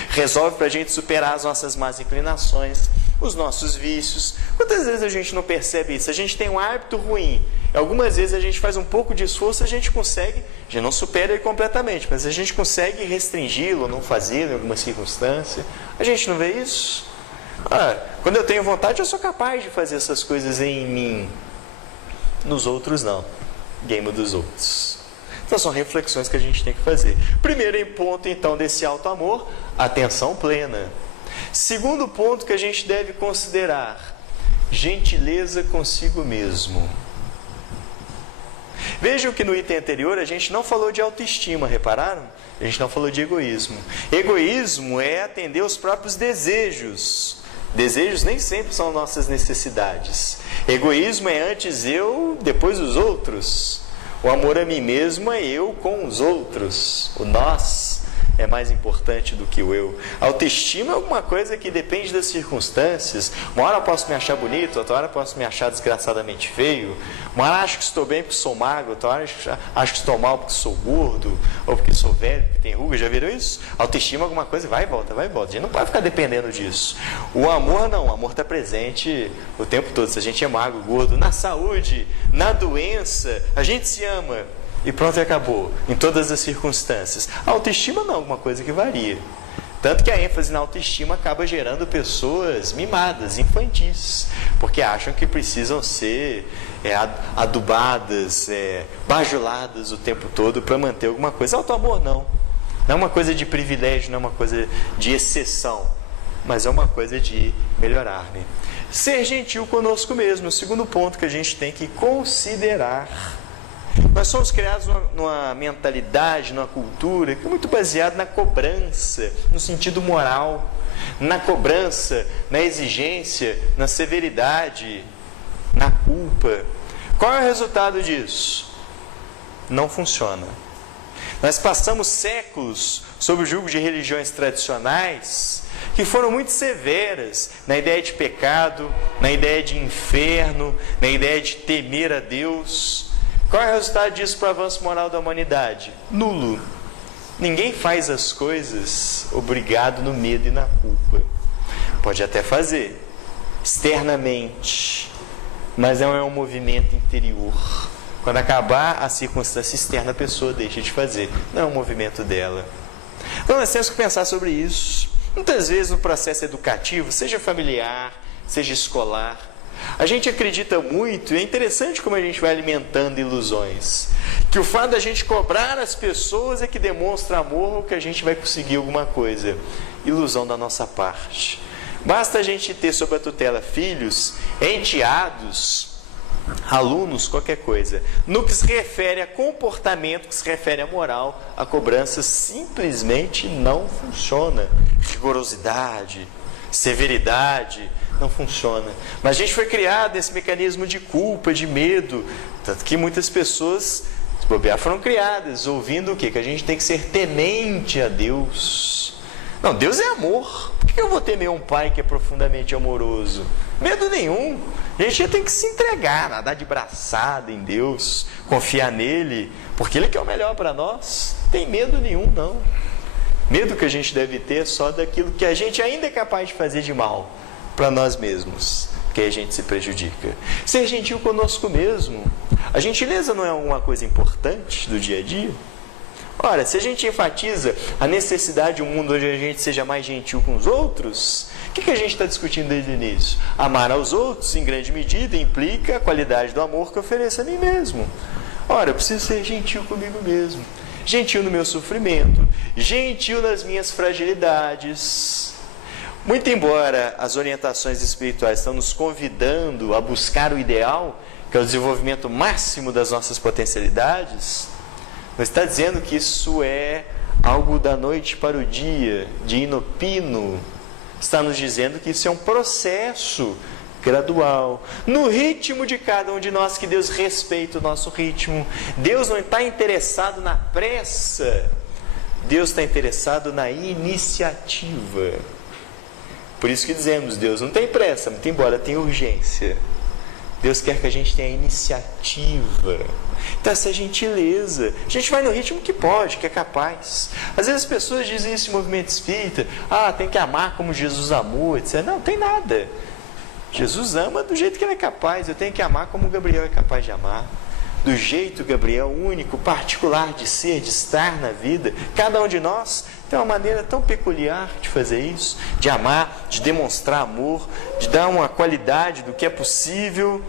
Resolve para a gente superar as nossas más inclinações, os nossos vícios. Quantas vezes a gente não percebe isso? A gente tem um hábito ruim. Algumas vezes a gente faz um pouco de esforço, a gente consegue, a gente não supera ele completamente, mas a gente consegue restringi-lo, não fazê-lo em alguma circunstância. A gente não vê isso? Quando eu tenho vontade, eu sou capaz de fazer essas coisas em mim. Nos outros, não. Game dos outros. Então, são reflexões que a gente tem que fazer. Primeiro ponto, então, desse auto-amor, atenção plena. Segundo ponto que a gente deve considerar, gentileza consigo mesmo. Vejam que no item anterior a gente não falou de autoestima, repararam? A gente não falou de egoísmo. Egoísmo é atender os próprios desejos. Desejos nem sempre são nossas necessidades. Egoísmo é antes eu, depois os outros. O amor a mim mesmo é eu com os outros. O nós é mais importante do que o eu. A autoestima é alguma coisa que depende das circunstâncias. Uma hora eu posso me achar bonito, outra hora eu posso me achar desgraçadamente feio. Uma hora acho que estou bem porque sou magro, outra hora acho que estou mal porque sou gordo, ou porque sou velho, porque tem ruga. Já viram isso? A autoestima é alguma coisa, vai e volta, vai e volta. A gente não pode ficar dependendo disso. O amor não, o amor está presente o tempo todo. Se a gente é magro, gordo, na saúde, na doença, a gente se ama. E pronto, e acabou. Em todas as circunstâncias. A autoestima não é alguma coisa que varia. Tanto que a ênfase na autoestima acaba gerando pessoas mimadas, infantis. Porque acham que precisam ser adubadas, bajuladas o tempo todo para manter alguma coisa. Auto-amor não. Não é uma coisa de privilégio, não é uma coisa de exceção. Mas é uma coisa de melhorar-me. Ser gentil conosco mesmo. O segundo ponto que a gente tem que considerar. Nós somos criados numa mentalidade, numa cultura que é muito baseada na cobrança, no sentido moral, na cobrança, na exigência, na severidade, na culpa. Qual é o resultado disso? Não funciona. Nós passamos séculos sob o jugo de religiões tradicionais que foram muito severas na ideia de pecado, na ideia de inferno, na ideia de temer a Deus. Qual é o resultado disso para o avanço moral da humanidade? Nulo. Ninguém faz as coisas obrigado no medo e na culpa. Pode até fazer, externamente, mas não é um movimento interior. Quando acabar a circunstância externa, a pessoa deixa de fazer. Não é um movimento dela. Então nós temos que pensar sobre isso. Muitas vezes no processo educativo, seja familiar, seja escolar, a gente acredita muito, e é interessante como a gente vai alimentando ilusões, que o fato da gente cobrar as pessoas é que demonstra amor ou que a gente vai conseguir alguma coisa. Ilusão da nossa parte. Basta a gente ter sob a tutela filhos, enteados, alunos, qualquer coisa. No que se refere a comportamento, que se refere a moral, a cobrança simplesmente não funciona. Rigorosidade, severidade, não funciona. Mas a gente foi criado nesse mecanismo de culpa, de medo, tanto que muitas pessoas, se bobear, foram criadas ouvindo o quê? Que a gente tem que ser temente a Deus. Não, Deus é amor. Por que eu vou temer um pai que é profundamente amoroso? Medo nenhum. A gente tem que se entregar, nadar de braçada em Deus, confiar nele, porque Ele quer o melhor para nós. Não tem medo nenhum, não. Medo que a gente deve ter só daquilo que a gente ainda é capaz de fazer de mal para nós mesmos. porque aí a gente se prejudica. Ser gentil conosco mesmo. A gentileza não é alguma coisa importante do dia a dia? Ora, se a gente enfatiza a necessidade de um mundo onde a gente seja mais gentil com os outros, o que a gente está discutindo desde o início? Amar aos outros, em grande medida, implica a qualidade do amor que eu ofereço a mim mesmo. Ora, eu preciso ser gentil comigo mesmo. Gentil no meu sofrimento, gentil nas minhas fragilidades. Muito embora as orientações espirituais estão nos convidando a buscar o ideal, que é o desenvolvimento máximo das nossas potencialidades, não está dizendo que isso é algo da noite para o dia, de inopino. Está nos dizendo que isso é um processo gradual, no ritmo de cada um de nós, que Deus respeita o nosso ritmo. Deus não está interessado na pressa, Deus está interessado na iniciativa. Por isso que dizemos, Deus não tem pressa, muito embora tenha urgência. Deus quer que a gente tenha iniciativa. Então essa gentileza, a gente vai no ritmo que pode, que é capaz. Às vezes as pessoas dizem isso em movimento espírita, tem que amar como Jesus amou, etc. Não, tem nada. Jesus ama do jeito que ele é capaz, eu tenho que amar como Gabriel é capaz de amar. Do jeito, Gabriel, único, particular de ser, de estar na vida. Cada um de nós tem uma maneira tão peculiar de fazer isso, de amar, de demonstrar amor, de dar uma qualidade do que é possível.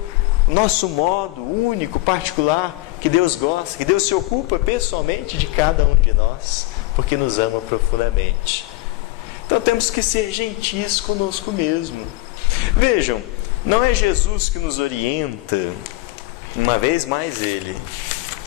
Nosso modo único, particular, que Deus gosta, que Deus se ocupa pessoalmente de cada um de nós, porque nos ama profundamente. Então temos que ser gentis conosco mesmo. Vejam, não é Jesus que nos orienta, uma vez mais ele,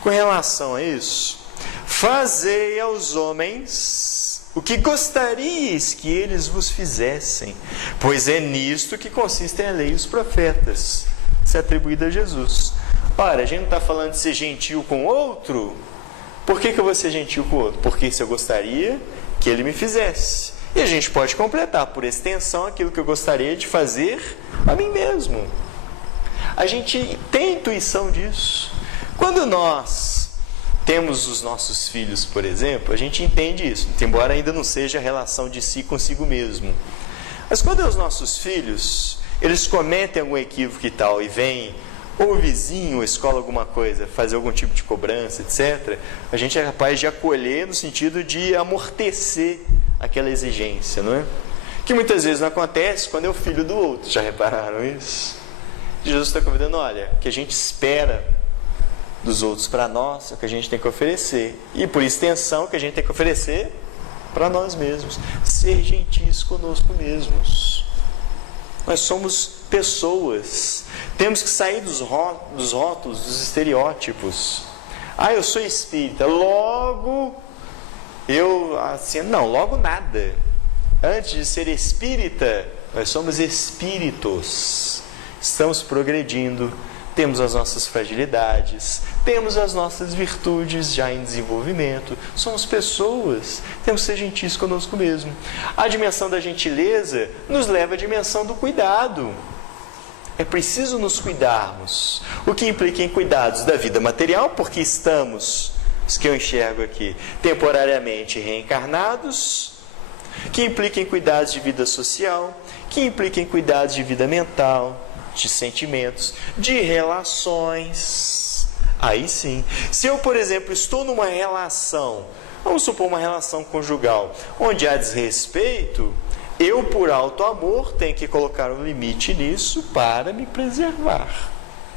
com relação a isso: fazei aos homens o que gostaríeis que eles vos fizessem, pois é nisto que consistem a lei e os profetas. Isso é atribuído a Jesus. Ora, a gente não está falando de ser gentil com o outro. Por que eu vou ser gentil com o outro? Porque se eu gostaria que ele me fizesse. E a gente pode completar por extensão aquilo que eu gostaria de fazer a mim mesmo. A gente tem intuição disso. Quando nós temos os nossos filhos, por exemplo, a gente entende isso, embora ainda não seja a relação de si consigo mesmo. Mas quando é os nossos filhos, eles cometem algum equívoco e tal, e vem ou o vizinho, ou a escola, alguma coisa, fazer algum tipo de cobrança, etc., a gente é capaz de acolher no sentido de amortecer aquela exigência, não é? Que muitas vezes não acontece quando é o filho do outro. Já repararam isso? Jesus está convidando, olha, o que a gente espera dos outros para nós é o que a gente tem que oferecer. E por extensão, o que a gente tem que oferecer para nós mesmos. Ser gentis conosco mesmos. Nós somos pessoas. Temos que sair dos rótulos, dos estereótipos. Eu sou espírita, logo eu, assim, não, logo nada. Antes de ser espírita, nós somos espíritos. Estamos progredindo, temos as nossas fragilidades, temos as nossas virtudes já em desenvolvimento. Somos pessoas, temos que ser gentis conosco mesmo. A dimensão da gentileza nos leva à dimensão do cuidado. É preciso nos cuidarmos, o que implica em cuidados da vida material, porque estamos, os que eu enxergo aqui, temporariamente reencarnados, que implica em cuidados de vida social, que implica em cuidados de vida mental, de sentimentos, de relações. Aí sim, se eu, por exemplo, estou numa relação, vamos supor uma relação conjugal, onde há desrespeito, eu, por alto amor, tenho que colocar um limite nisso para me preservar.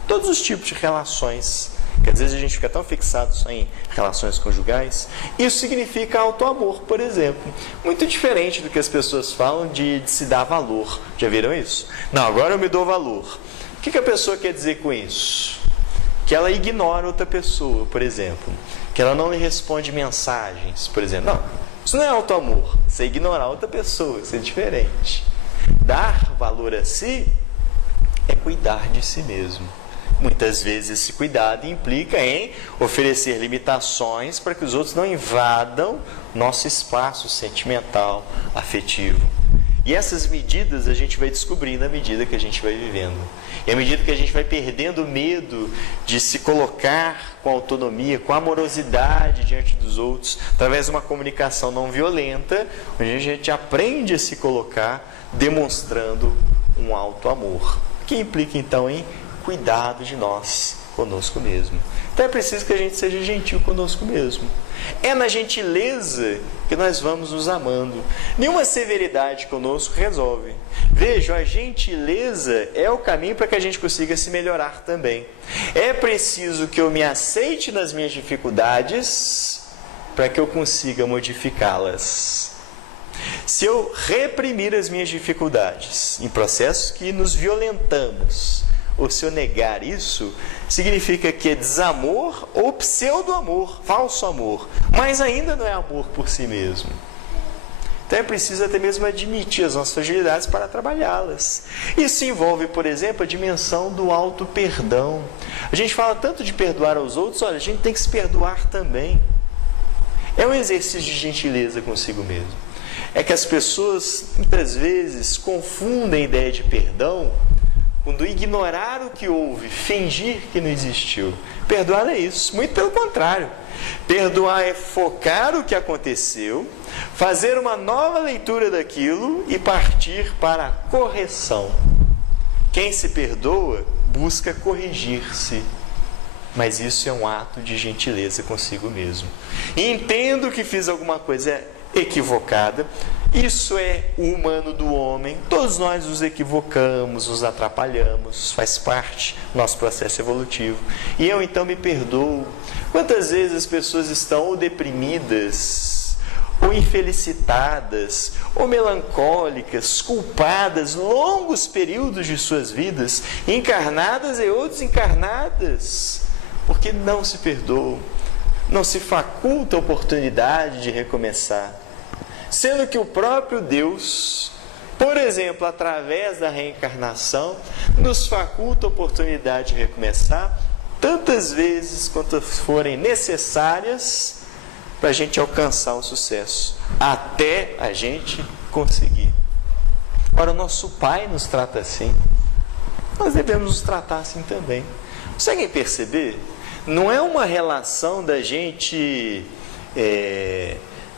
Todos os tipos de relações, que às vezes a gente fica tão fixado só em relações conjugais. Isso significa alto amor, por exemplo. Muito diferente do que as pessoas falam de se dar valor. Já viram isso? Não, agora eu me dou valor. O que a pessoa quer dizer com isso? Que ela ignora outra pessoa, por exemplo. Que ela não lhe responde mensagens, por exemplo. Não. Isso não é alto amor, você ignorar outra pessoa, isso é diferente. Dar valor a si é cuidar de si mesmo. Muitas vezes esse cuidado implica em oferecer limitações para que os outros não invadam nosso espaço sentimental, afetivo. E essas medidas a gente vai descobrindo à medida que a gente vai vivendo. E à medida que a gente vai perdendo o medo de se colocar com autonomia, com amorosidade diante dos outros, através de uma comunicação não violenta, onde a gente aprende a se colocar demonstrando um alto amor. que implica então em cuidado de nós conosco mesmo. Então é preciso que a gente seja gentil conosco mesmo. É na gentileza que nós vamos nos amando. Nenhuma severidade conosco resolve. Veja, a gentileza é o caminho para que a gente consiga se melhorar também. É preciso que eu me aceite nas minhas dificuldades para que eu consiga modificá-las. Se eu reprimir as minhas dificuldades em processos que nos violentamos, ou se eu negar isso, significa que é desamor ou pseudo-amor, falso amor, mas ainda não é amor por si mesmo. Então é preciso até mesmo admitir as nossas fragilidades para trabalhá-las. Isso envolve, por exemplo, a dimensão do auto-perdão. A gente fala tanto de perdoar aos outros, olha, a gente tem que se perdoar também. É um exercício de gentileza consigo mesmo. É que as pessoas, muitas vezes, confundem a ideia de perdão quando ignorar o que houve, fingir que não existiu. Perdoar não é isso, muito pelo contrário. Perdoar é focar o que aconteceu, fazer uma nova leitura daquilo e partir para a correção. Quem se perdoa busca corrigir-se, mas isso é um ato de gentileza consigo mesmo. Entendo que fiz alguma coisa equivocada, isso é o humano do homem, todos nós nos equivocamos, nos atrapalhamos, faz parte do nosso processo evolutivo, e eu então me perdoo. Quantas vezes as pessoas estão ou deprimidas, ou infelicitadas, ou melancólicas, culpadas, longos períodos de suas vidas, encarnadas e ou desencarnadas, porque não se perdoam, não se faculta a oportunidade de recomeçar. Sendo que o próprio Deus, por exemplo, através da reencarnação, nos faculta a oportunidade de recomeçar tantas vezes quanto forem necessárias para a gente alcançar o sucesso, até a gente conseguir. Ora, o nosso Pai nos trata assim, nós devemos nos tratar assim também. Conseguem perceber? Não é uma relação da gente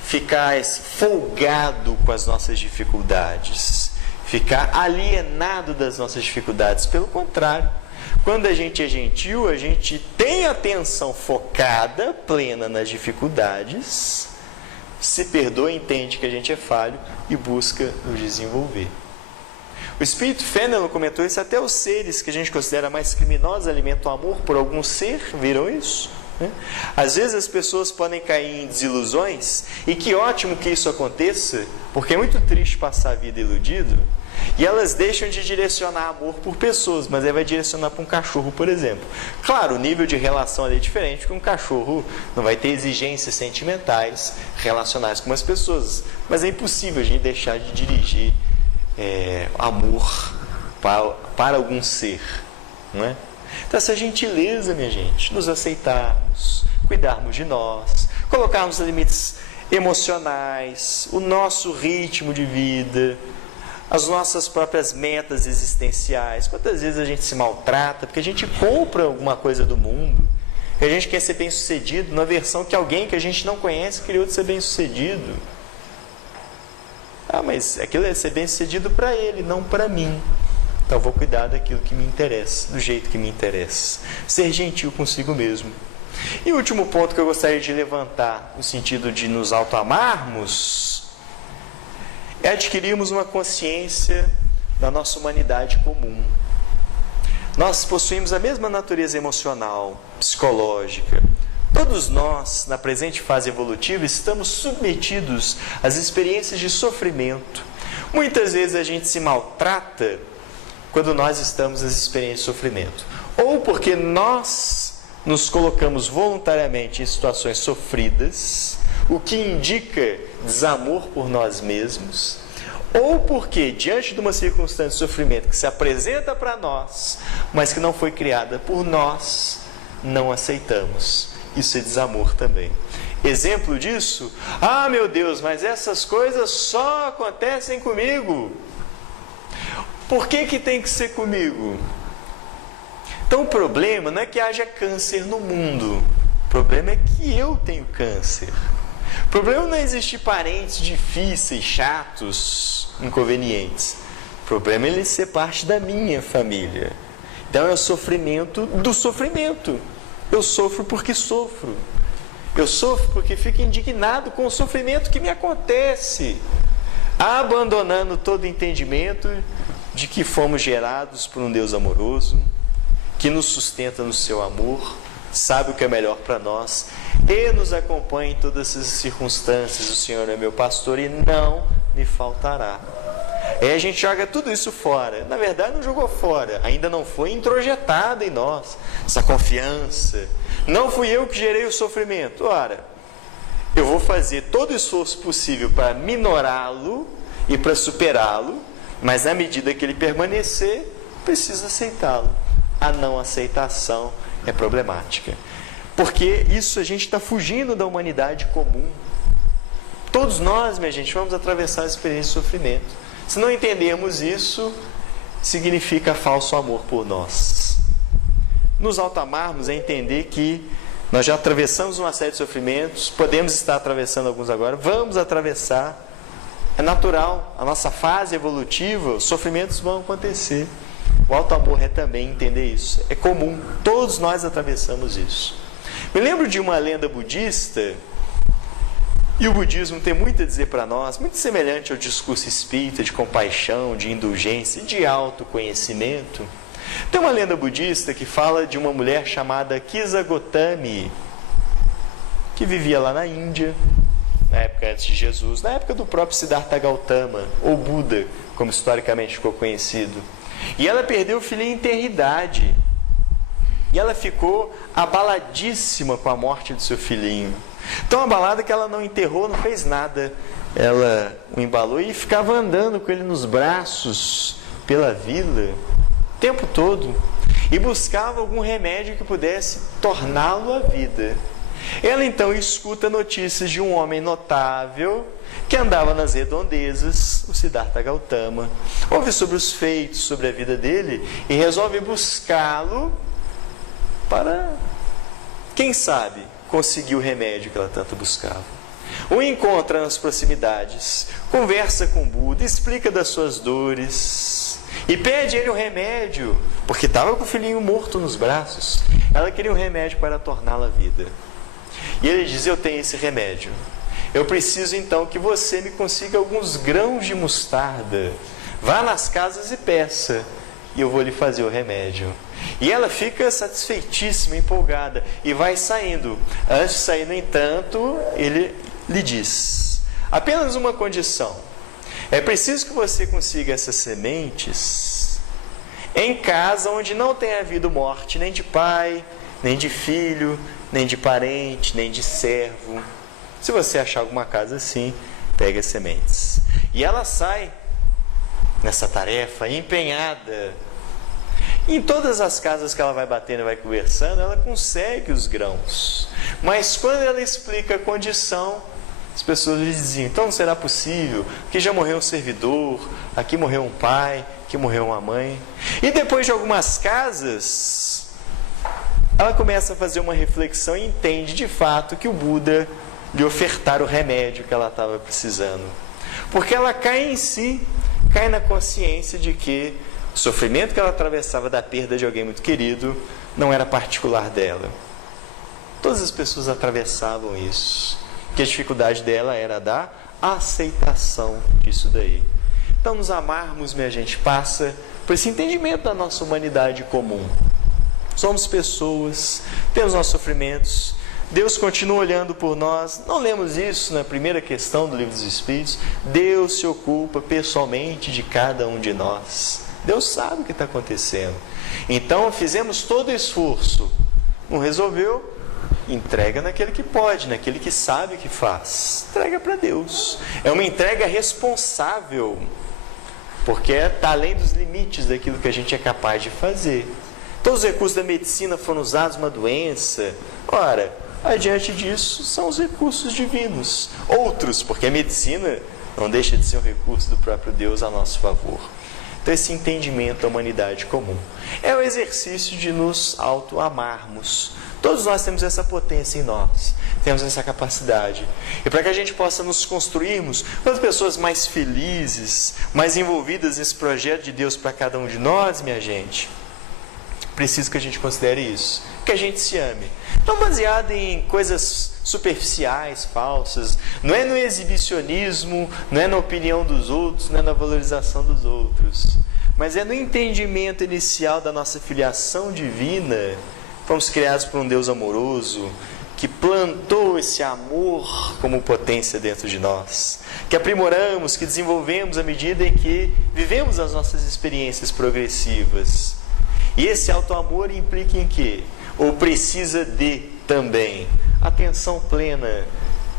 ficar folgado com as nossas dificuldades, ficar alienado das nossas dificuldades. Pelo contrário, quando a gente é gentil, a gente tem a atenção focada, plena nas dificuldades, se perdoa, entende que a gente é falho e busca o desenvolver. O espírito Fenelon comentou isso: até os seres que a gente considera mais criminosos alimentam amor por algum ser, viram isso? Às vezes as pessoas podem cair em desilusões, e que ótimo que isso aconteça, porque é muito triste passar a vida iludido, e elas deixam de direcionar amor por pessoas, mas aí vai direcionar para um cachorro, por exemplo. Claro, o nível de relação ali é diferente, porque um cachorro não vai ter exigências sentimentais relacionais com as pessoas, mas é impossível a gente deixar de dirigir amor para algum ser, não é? Então essa gentileza, minha gente, nos aceitarmos, cuidarmos de nós, colocarmos limites emocionais, o nosso ritmo de vida, as nossas próprias metas existenciais. Quantas vezes a gente se maltrata porque a gente compra alguma coisa do mundo, e a gente quer ser bem sucedido na versão que alguém que a gente não conhece criou de ser bem sucedido. Ah, mas aquilo é ser bem sucedido para ele, não para mim. Então eu vou cuidar daquilo que me interessa, do jeito que me interessa. Ser gentil consigo mesmo. E o último ponto que eu gostaria de levantar, no sentido de nos autoamarmos, é adquirirmos uma consciência da nossa humanidade comum. Nós possuímos a mesma natureza emocional, psicológica. Todos nós, na presente fase evolutiva, estamos submetidos às experiências de sofrimento. Muitas vezes a gente se maltrata quando nós estamos nas experiências de sofrimento. Ou porque nós nos colocamos voluntariamente em situações sofridas, o que indica desamor por nós mesmos, ou porque, diante de uma circunstância de sofrimento que se apresenta para nós, mas que não foi criada por nós, não aceitamos. Isso é desamor também. Exemplo disso: ah, meu Deus, mas essas coisas só acontecem comigo. Por que tem que ser comigo? Então o problema não é que haja câncer no mundo. O problema é que eu tenho câncer. O problema não é existir parentes difíceis, chatos, inconvenientes. O problema é ele ser parte da minha família. Então é o sofrimento do sofrimento. Eu sofro porque sofro. Eu sofro porque fico indignado com o sofrimento que me acontece, abandonando todo entendimento de que fomos gerados por um Deus amoroso, que nos sustenta no seu amor, sabe o que é melhor para nós e nos acompanha em todas essas circunstâncias. O Senhor é meu pastor e não me faltará. Aí a gente joga tudo isso fora. Na verdade não jogou fora, ainda não foi introjetado em nós essa confiança. Não fui eu que gerei o sofrimento. Ora, eu vou fazer todo o esforço possível para minorá-lo e para superá-lo, mas na medida que ele permanecer, preciso aceitá-lo. A não aceitação é problemática, porque isso a gente está fugindo da humanidade comum. Todos nós, minha gente, vamos atravessar a experiência de sofrimento. Se não entendermos isso, significa falso amor por nós. Nos autoamarmos é entender que nós já atravessamos uma série de sofrimentos, podemos estar atravessando alguns agora, vamos atravessar, é natural, a nossa fase evolutiva, os sofrimentos vão acontecer. O autoamor é também entender isso, é comum, todos nós atravessamos isso. Me lembro de uma lenda budista, e o budismo tem muito a dizer para nós, muito semelhante ao discurso espírita de compaixão, de indulgência, de autoconhecimento. Tem uma lenda budista que fala de uma mulher chamada Kisa Gotami, que vivia lá na Índia, na época antes de Jesus, na época do próprio Siddhartha Gautama, ou Buda, como historicamente ficou conhecido. E ela perdeu o filhinho em tenridade. E ela ficou abaladíssima com a morte do seu filhinho. Tão abalada que ela não enterrou, não fez nada. Ela o embalou e ficava andando com ele nos braços pela vila o tempo todo. E buscava algum remédio que pudesse torná-lo à vida. Ela então escuta notícias de um homem notável que andava nas redondezas, o Siddhartha Gautama. Ouve sobre os feitos, sobre a vida dele e resolve buscá-lo para, quem sabe, conseguir o remédio que ela tanto buscava. O encontra nas proximidades, conversa com Buda, explica das suas dores e pede ele um remédio, porque estava com o filhinho morto nos braços. Ela queria um remédio para torná-la à vida. E ele diz: eu tenho esse remédio. Eu preciso então que você me consiga alguns grãos de mostarda. Vá nas casas e peça, e eu vou lhe fazer o remédio. E ela fica satisfeitíssima, empolgada, e vai saindo. Antes de sair, no entanto, ele lhe diz: apenas uma condição. É preciso que você consiga essas sementes em casa onde não tenha havido morte, nem de pai, nem de filho, nem de parente, nem de servo. Se você achar alguma casa assim, pega as sementes. E ela sai nessa tarefa empenhada. Em todas as casas que ela vai batendo e vai conversando, ela consegue os grãos. Mas quando ela explica a condição, as pessoas lhe diziam: então não será possível, que já morreu um servidor, aqui morreu um pai, aqui morreu uma mãe. E depois de algumas casas, ela começa a fazer uma reflexão e entende de fato que o Buda lhe ofertara o remédio que ela estava precisando. Porque ela cai em si, cai na consciência de que o sofrimento que ela atravessava da perda de alguém muito querido não era particular dela. Todas as pessoas atravessavam isso. Que a dificuldade dela era da aceitação disso daí. Então, nos amarmos, minha gente, passa por esse entendimento da nossa humanidade comum. Somos pessoas, temos nossos sofrimentos, Deus continua olhando por nós. Não lemos isso na primeira questão do Livro dos Espíritos? Deus se ocupa pessoalmente de cada um de nós. Deus sabe o que está acontecendo. Então, fizemos todo o esforço. Não resolveu? Entrega naquele que pode, naquele que sabe o que faz. Entrega para Deus. É uma entrega responsável, porque está além dos limites daquilo que a gente é capaz de fazer. Todos os recursos da medicina foram usados numa doença. Ora, adiante disso, são os recursos divinos. Outros, porque a medicina não deixa de ser um recurso do próprio Deus a nosso favor. Então, esse entendimento da humanidade comum é o exercício de nos auto-amarmos. Todos nós temos essa potência em nós, temos essa capacidade. E para que a gente possa nos construirmos como pessoas mais felizes, mais envolvidas nesse projeto de Deus para cada um de nós, minha gente, preciso que a gente considere isso, que a gente se ame. Não baseado em coisas superficiais, falsas, não é no exibicionismo, não é na opinião dos outros, não é na valorização dos outros, mas é no entendimento inicial da nossa filiação divina. Fomos criados por um Deus amoroso, que plantou esse amor como potência dentro de nós, que aprimoramos, que desenvolvemos à medida em que vivemos as nossas experiências progressivas. E esse auto-amor implica em quê? Ou precisa de também atenção plena,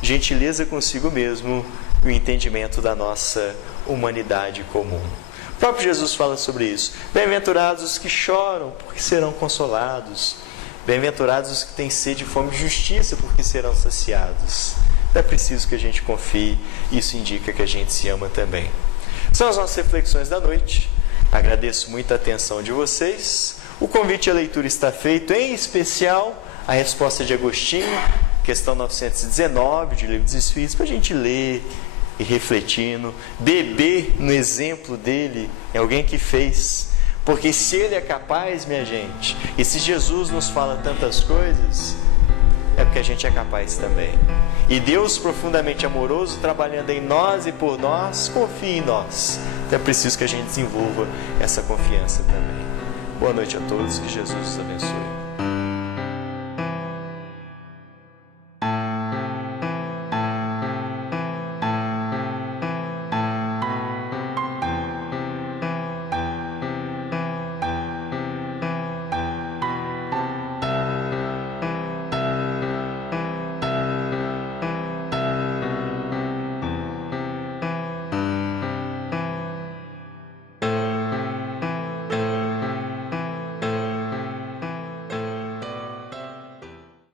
gentileza consigo mesmo e o entendimento da nossa humanidade comum. O próprio Jesus fala sobre isso. Bem-aventurados os que choram, porque serão consolados. Bem-aventurados os que têm sede e fome de justiça, porque serão saciados. É preciso que a gente confie, isso indica que a gente se ama também. São as nossas reflexões da noite. Agradeço muito a atenção de vocês. O convite à leitura está feito, em especial a resposta de Agostinho, questão 919 de Livro dos Espíritos, para a gente ler e refletindo, beber no exemplo dele, é alguém que fez. Porque se ele é capaz, minha gente, e se Jesus nos fala tantas coisas, é porque a gente é capaz também. E Deus, profundamente amoroso, trabalhando em nós e por nós, confia em nós. Então é preciso que a gente desenvolva essa confiança também. Boa noite a todos, que Jesus os abençoe.